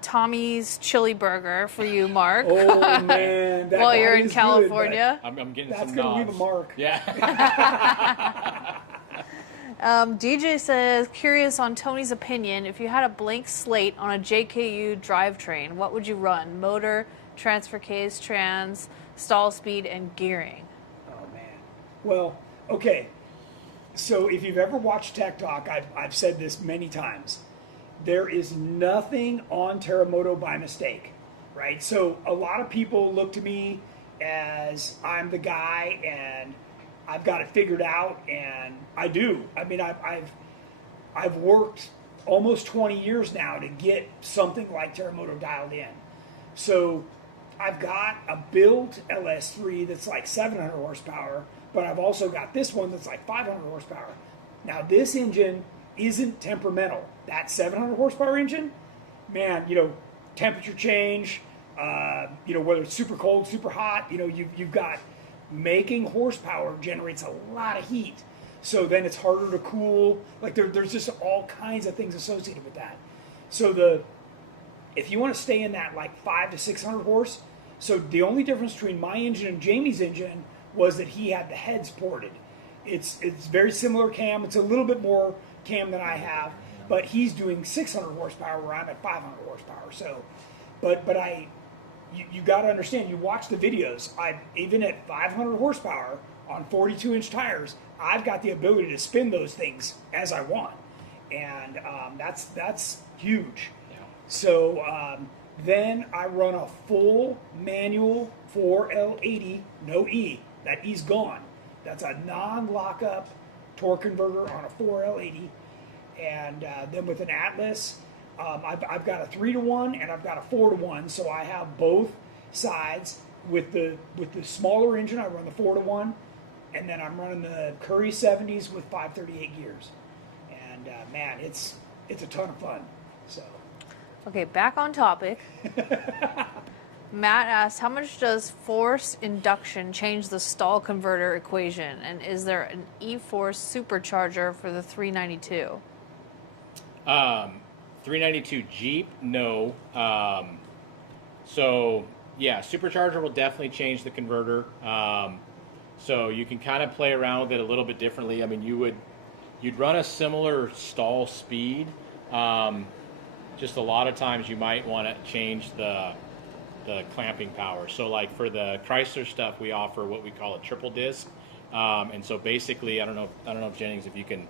Tommy's Chili Burger for you, Mark. Oh man, that while guy you're in is California. I'm getting That's some gonna knobs. leave a mark. Yeah. DJ says, curious on Tony's opinion, if you had a blank slate on a JKU drivetrain, what would you run? Motor, transfer case, trans, stall speed, and gearing. Oh man. Well, okay. So if you've ever watched Tech Talk, I've said this many times. There is nothing on Terremoto by mistake, right? So a lot of people look to me as I'm the guy and I've got it figured out, and I do. I've worked almost 20 years now to get something like Terremoto dialed in. So I've got a built LS3 that's like 700 horsepower, but I've also got this one that's like 500 horsepower. Now this engine isn't temperamental. That 700 horsepower engine, man, temperature change, whether it's super cold, super hot, you've got making horsepower generates a lot of heat. So then it's harder to cool. Like there's just all kinds of things associated with that. So if you want to stay in that like 500 to 600 horse, so the only difference between my engine and Jamie's engine was that he had the heads ported. It's very similar cam. It's a little bit more cam than I have, but he's doing 600 horsepower where I'm at 500 horsepower. So, you got to understand. You watch the videos. Even at 500 horsepower on 42-inch tires, I've got the ability to spin those things as I want, and that's huge. Yeah. So then I run a full manual 4L80, no E. That E's gone. That's a non-lockup torque converter on a 4L80. And then with an Atlas, I've got a 3-to-1 and I've got a 4-to-1, so I have both sides. With the smaller engine, I run the 4-to-1, and then I'm running the Curry 70s with 538 gears. And man, it's a ton of fun. So. Okay, back on topic. Matt asked, how much does force induction change the stall converter equation? And is there an E-Force supercharger for the 392? 392 Jeep, no. So, yeah, supercharger will definitely change the converter. So you can kind of play around with it a little bit differently. I mean, you'd run a similar stall speed. Just a lot of times you might want to change the clamping power. So like for the Chrysler stuff, we offer what we call a triple disc. And so basically, I don't know if Jennings, if you can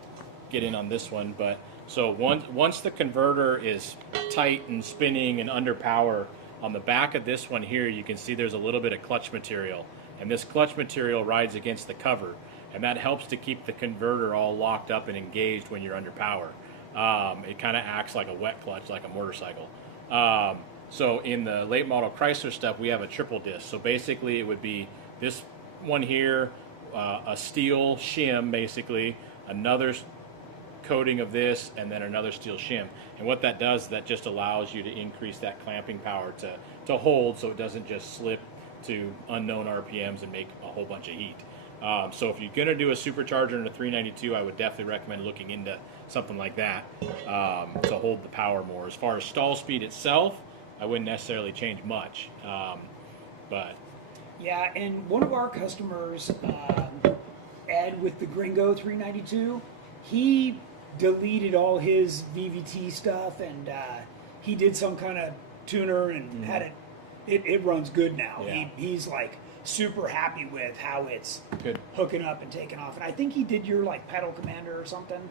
get in on this one, but so once the converter is tight and spinning and under power, on the back of this one here, you can see there's a little bit of clutch material, and this clutch material rides against the cover, and that helps to keep the converter all locked up and engaged when you're under power. It kind of acts like a wet clutch, like a motorcycle. So in the late model Chrysler stuff, we have a triple disc. So basically it would be this one here, a steel shim basically, another coating of this, and then another steel shim. And what that does, that just allows you to increase that clamping power to hold, so it doesn't just slip to unknown RPMs and make a whole bunch of heat. So if you're going to do a supercharger in a 392, I would definitely recommend looking into something like that to hold the power more. As far as stall speed itself, I wouldn't necessarily change much. But yeah, and one of our customers, Ed with the Gringo 392, he deleted all his VVT stuff, and he did some kind of tuner and had it runs good now. Yeah. He's like super happy with how it's good. Hooking up and taking off. And I think he did your like pedal commander or something.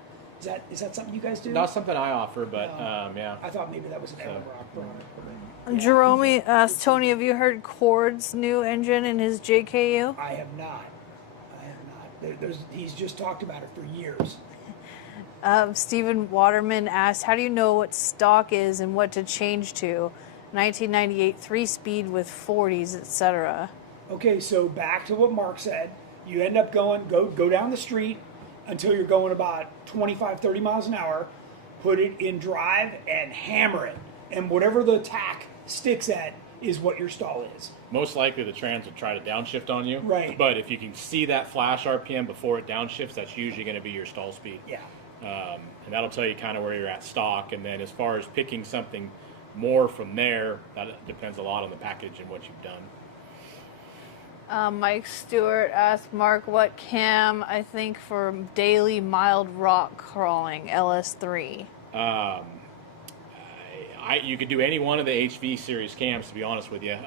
Is that something you guys do? Not something I offer, but yeah. I thought maybe that was an Edelbrock product. Jerome asked, Tony, have you heard Cord's new engine in his JKU? I have not. He's just talked about it for years. Stephen Waterman asked, how do you know what stock is and what to change to? 1998 3-speed with 40s, etc. Okay, so back to what Mark said. You end up go down the street until you're going about 25, 30 miles an hour, put it in drive and hammer it. And whatever the tack sticks at is what your stall is. Most likely the trans will try to downshift on you. Right. But if you can see that flash RPM before it downshifts, that's usually going to be your stall speed. Yeah. And that'll tell you kind of where you're at stock. And then as far as picking something more from there, that depends a lot on the package and what you've done. Mike Stewart asked Mark what cam I think for daily mild rock crawling, LS3. You could do any one of the HV series cams, to be honest with you.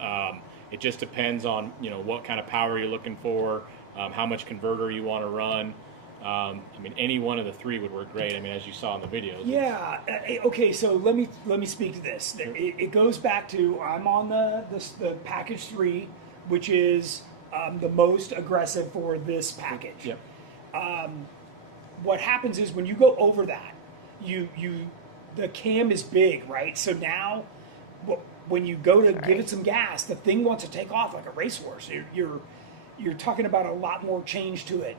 It just depends on what kind of power you're looking for, how much converter you want to run. I mean, any one of the three would work great. I mean, as you saw in the videos. Yeah. Okay. So let me speak to this. It goes back to I'm on the package 3, which is the most aggressive for this package. Yep. What happens is when you go over that, the cam is big, right? So now, when you go to give it some gas, the thing wants to take off like a racehorse. You're talking about a lot more change to it,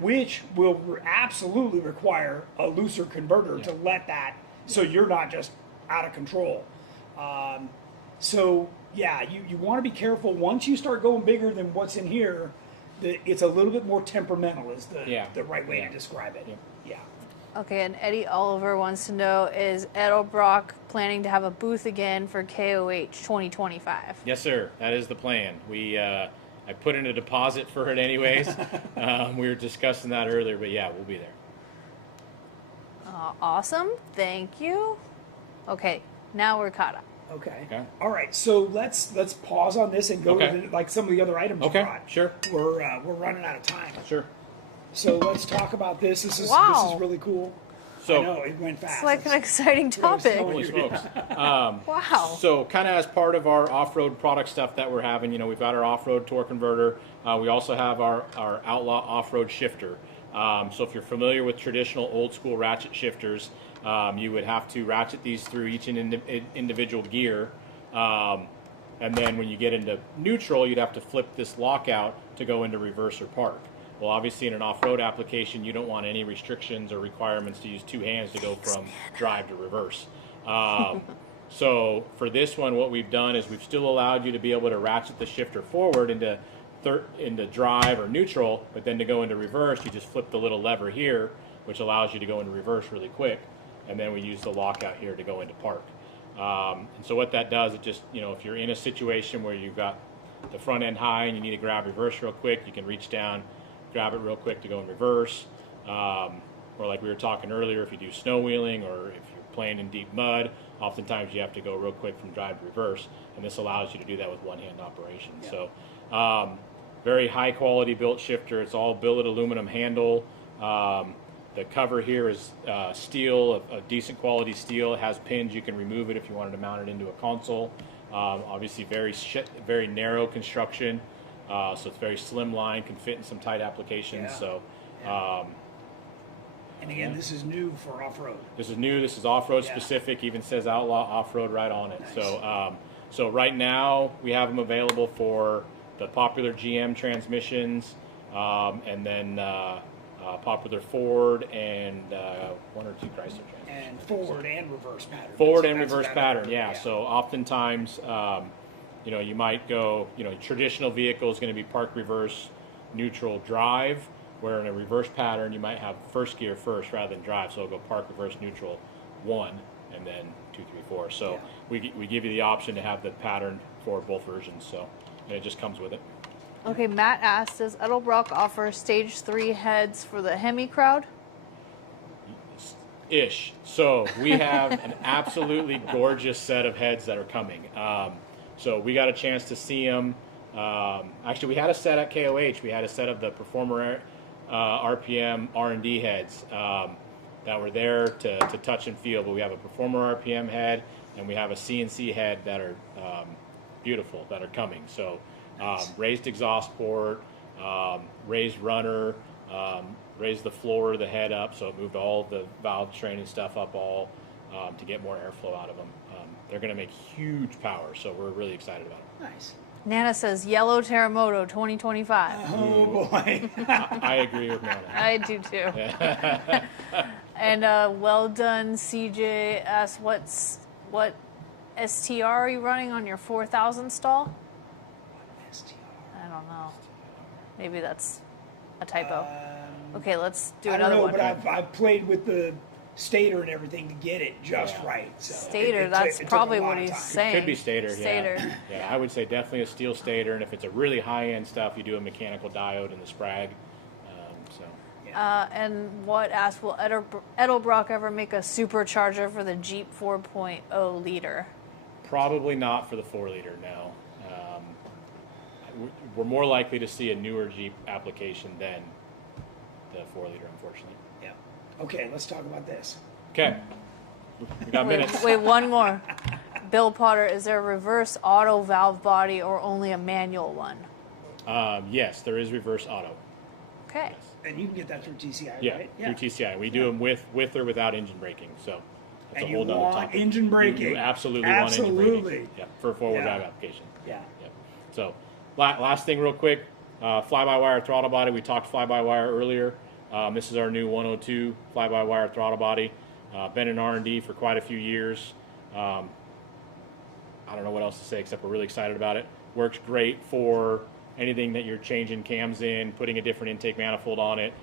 which will absolutely require a looser converter to let that, so you're not just out of control. So yeah, you want to be careful. Once you start going bigger than what's in here, it's a little bit more temperamental is the right way to describe it. Yeah. Okay, and Eddie Oliver wants to know, is Edelbrock planning to have a booth again for KOH 2025? Yes, sir. That is the plan. I put in a deposit for it anyways. We were discussing that earlier, but yeah, we'll be there. Awesome. Thank you. Okay, now we're caught up. Okay. All right. So let's pause on this and go to some of the other items. Okay. You brought. Sure. We're running out of time. Sure. So let's talk about this. This is really cool. So I know it went fast. It's like an exciting topic. Holy smokes. Wow. So kind of as part of our off-road product stuff that we're having, we've got our off-road torque converter. We also have our Outlaw off-road shifter. So if you're familiar with traditional old school ratchet shifters, you would have to ratchet these through each individual gear. And then when you get into neutral, you'd have to flip this lockout to go into reverse or park. Well, obviously in an off-road application, you don't want any restrictions or requirements to use two hands to go from drive to reverse. So for this one, what we've done is we've still allowed you to be able to ratchet the shifter forward into drive or neutral, but then to go into reverse, you just flip the little lever here, which allows you to go into reverse really quick. And then we use the lockout here to go into park. And so what that does, it just, if you're in a situation where you've got the front end high and you need to grab reverse real quick, you can reach down, grab it real quick to go in reverse. Or like we were talking earlier, if you do snow wheeling or if you're playing in deep mud, oftentimes you have to go real quick from drive to reverse, and this allows you to do that with one-hand operation. Yeah. So very high quality built shifter. It's all billet aluminum handle. The cover here is steel, a decent quality steel. It has pins. You can remove it if you wanted to mount it into a console. Obviously very narrow construction. So it's very slim line, can fit in some tight applications. Yeah. So, and again, this is new for off-road. This is new. This is off-road specific. Even says Outlaw Off-Road right on it. Nice. So right now we have them available for the popular GM transmissions, and then popular Ford and one or two Chrysler transmissions. And forward and reverse pattern. Forward and reverse pattern. Yeah. So oftentimes. You might go, traditional vehicle is going to be park, reverse, neutral, drive, where in a reverse pattern, you might have first gear first rather than drive. So it'll go park, reverse, neutral, 1, and then 2, 3, 4. So we give you the option to have the pattern for both versions. So and it just comes with it. Okay, Matt asked, does Edelbrock offer stage 3 heads for the Hemi crowd? Ish. So we have an absolutely gorgeous set of heads that are coming. So we got a chance to see them. Actually, we had a set at KOH. We had a set of the Performer RPM R&D heads that were there to touch and feel. But we have a Performer RPM head and we have a CNC head that are beautiful that are coming. So raised exhaust port, raised runner, raised the floor of the head up, so it moved all the valve train and stuff up all to get more airflow out of them. They're going to make huge power, so we're really excited about it. Nice. Nana says, yellow Terremoto 2025. Oh, boy. I agree with Nana. I do, too. And well done, CJ asks, what STR are you running on your 4000 stall? What STR? I don't know. Maybe that's a typo. Okay, let's do I another don't know, one. but I've played with the stator and everything to get it just right. So stator, that's probably what he's saying. It could be stator, Stator. Yeah, I would say definitely a steel stator, and if it's a really high-end stuff, you do a mechanical diode in the Sprag. And what asked, will Edelbrock ever make a supercharger for the Jeep 4.0 liter? Probably not for the 4-liter, no. We're more likely to see a newer Jeep application than the 4-liter, unfortunately. Yeah. Okay, let's talk about this. Okay. We got minutes. Wait, one more. Bill Potter, is there a reverse auto valve body or only a manual one? Yes, there is reverse auto. Okay. Yes. And you can get that through TCI, right? Yeah, through TCI. We do them with or without engine braking. So that's and a whole you other want topic. engine braking. You absolutely want engine braking. Yeah, for a four-wheel drive application. Yeah. So last thing real quick, fly-by-wire throttle body. We talked fly-by-wire earlier. This is our new 102 fly-by-wire throttle body. Been in R&D for quite a few years. I don't know what else to say except we're really excited about it. Works great for anything that you're changing cams in, putting a different intake manifold on it.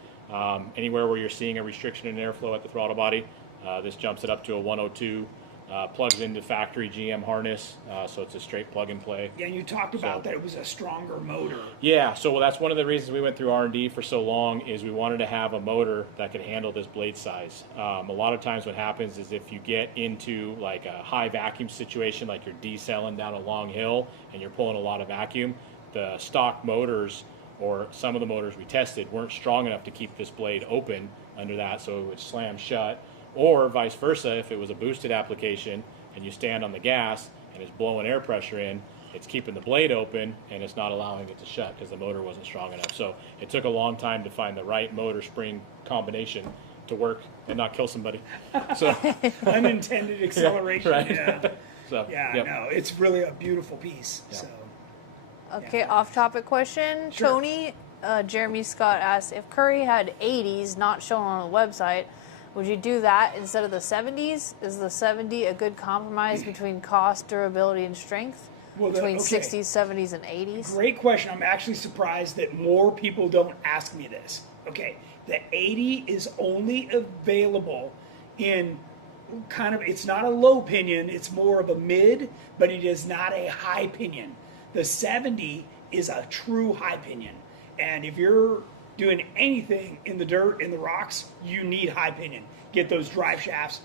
Anywhere where you're seeing a restriction in airflow at the throttle body, this jumps it up to a 102. Plugs into factory GM harness, so it's a straight plug and play. Yeah, you talked about that it was a stronger motor. Yeah, so that's one of the reasons we went through R&D for so long is we wanted to have a motor that could handle this blade size. A lot of times what happens is if you get into like a high vacuum situation, like you're decelling down a long hill and you're pulling a lot of vacuum, the stock motors or some of the motors we tested weren't strong enough to keep this blade open under that, so it would slam shut. Or vice versa, if it was a boosted application and you stand on the gas and it's blowing air pressure in, it's keeping the blade open and it's not allowing it to shut because the motor wasn't strong enough. So it took a long time to find the right motor spring combination to work and not kill somebody. So Unintended acceleration. right. Yeah. So Yeah, yep. no, it's really a beautiful piece. Yeah. So Okay, Yeah. off-topic question. Sure. Tony, Jeremy Scott asked, if Curry had 80s not shown on the website, would you do that instead of the 70s? Is the 70 a good compromise between cost, durability, and strength? Well, Between okay. 60s, 70s, and 80s? Great question. I'm actually surprised that more people don't ask me this. Okay, the 80 is only available in kind of, it's not a low pinion, it's more of a mid, but it is not a high pinion. The 70 is a true high pinion. And if you're doing anything in the dirt, in the rocks, you need high pinion. Get those drive shafts.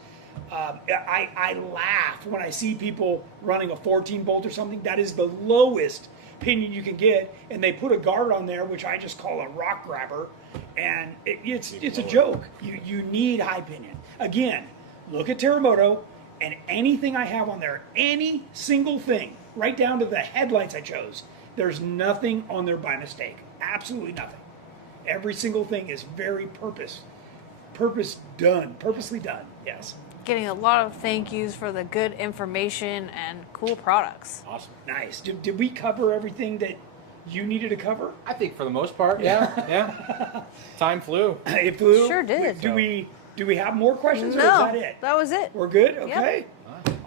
I laugh when I see people running a 14 bolt or something. That is the lowest pinion you can get, and they put a guard on there, which I just call a rock grabber, and it's a joke. You need high pinion. Again, look at Terremoto, and anything I have on there, any single thing, right down to the headlights I chose, there's nothing on there by mistake. Absolutely nothing. Every single thing is very purposely done. Yes. Getting a lot of thank yous for the good information and cool products. Awesome. Nice. Did we cover everything that you needed to cover? I think for the most part, yeah. Time flew. It flew. Sure did. Do we have more questions, or is No, that it? that was it. We're good? Okay.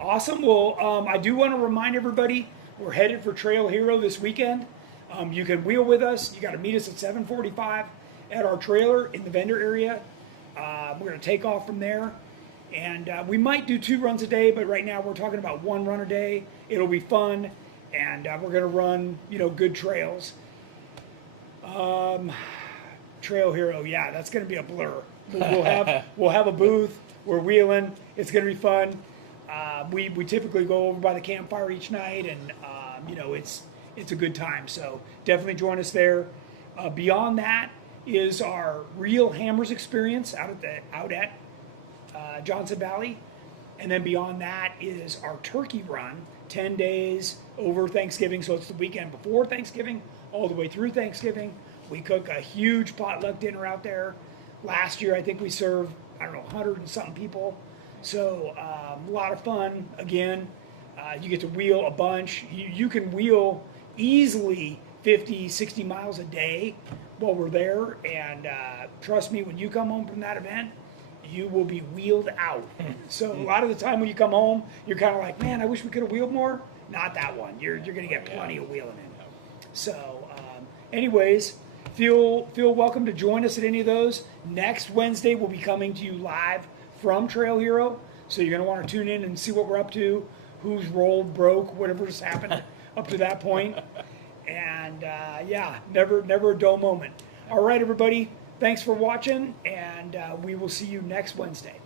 Awesome. Well, I do want to remind everybody, we're headed for Trail Hero this weekend. You can wheel with us. You got to meet us at 7:45 at our trailer in the vendor area. We're going to take off from there. And we might do 2 runs a day, but right now we're talking about 1 run a day. It'll be fun, and we're going to run, good trails. Trail Hero, yeah, that's going to be a blur. We'll have a booth. We're wheeling. It's going to be fun. We typically go over by the campfire each night, and it's a good time. So definitely join us there. Beyond that is our Real Hammers experience out at Johnson Valley, and then beyond that is our turkey run, 10 days over Thanksgiving. So it's the weekend before Thanksgiving, all the way through Thanksgiving. We cook a huge potluck dinner out there. Last year, I think we served, 100 and something people. So a lot of fun. Again, you get to wheel a bunch. You can wheel easily 50, 60 miles a day while we're there. And trust me, when you come home from that event, you will be wheeled out. So a lot of the time when you come home, you're kind of like, man, I wish we could have wheeled more. Not that one. You're going to get plenty of wheeling in. So anyways, feel welcome to join us at any of those. Next Wednesday, we'll be coming to you live from Trail Hero. So you're going to want to tune in and see what we're up to, who's rolled, broke, whatever's happened up to that point. And never a dull moment. All right, everybody. Thanks for watching, and we will see you next Wednesday.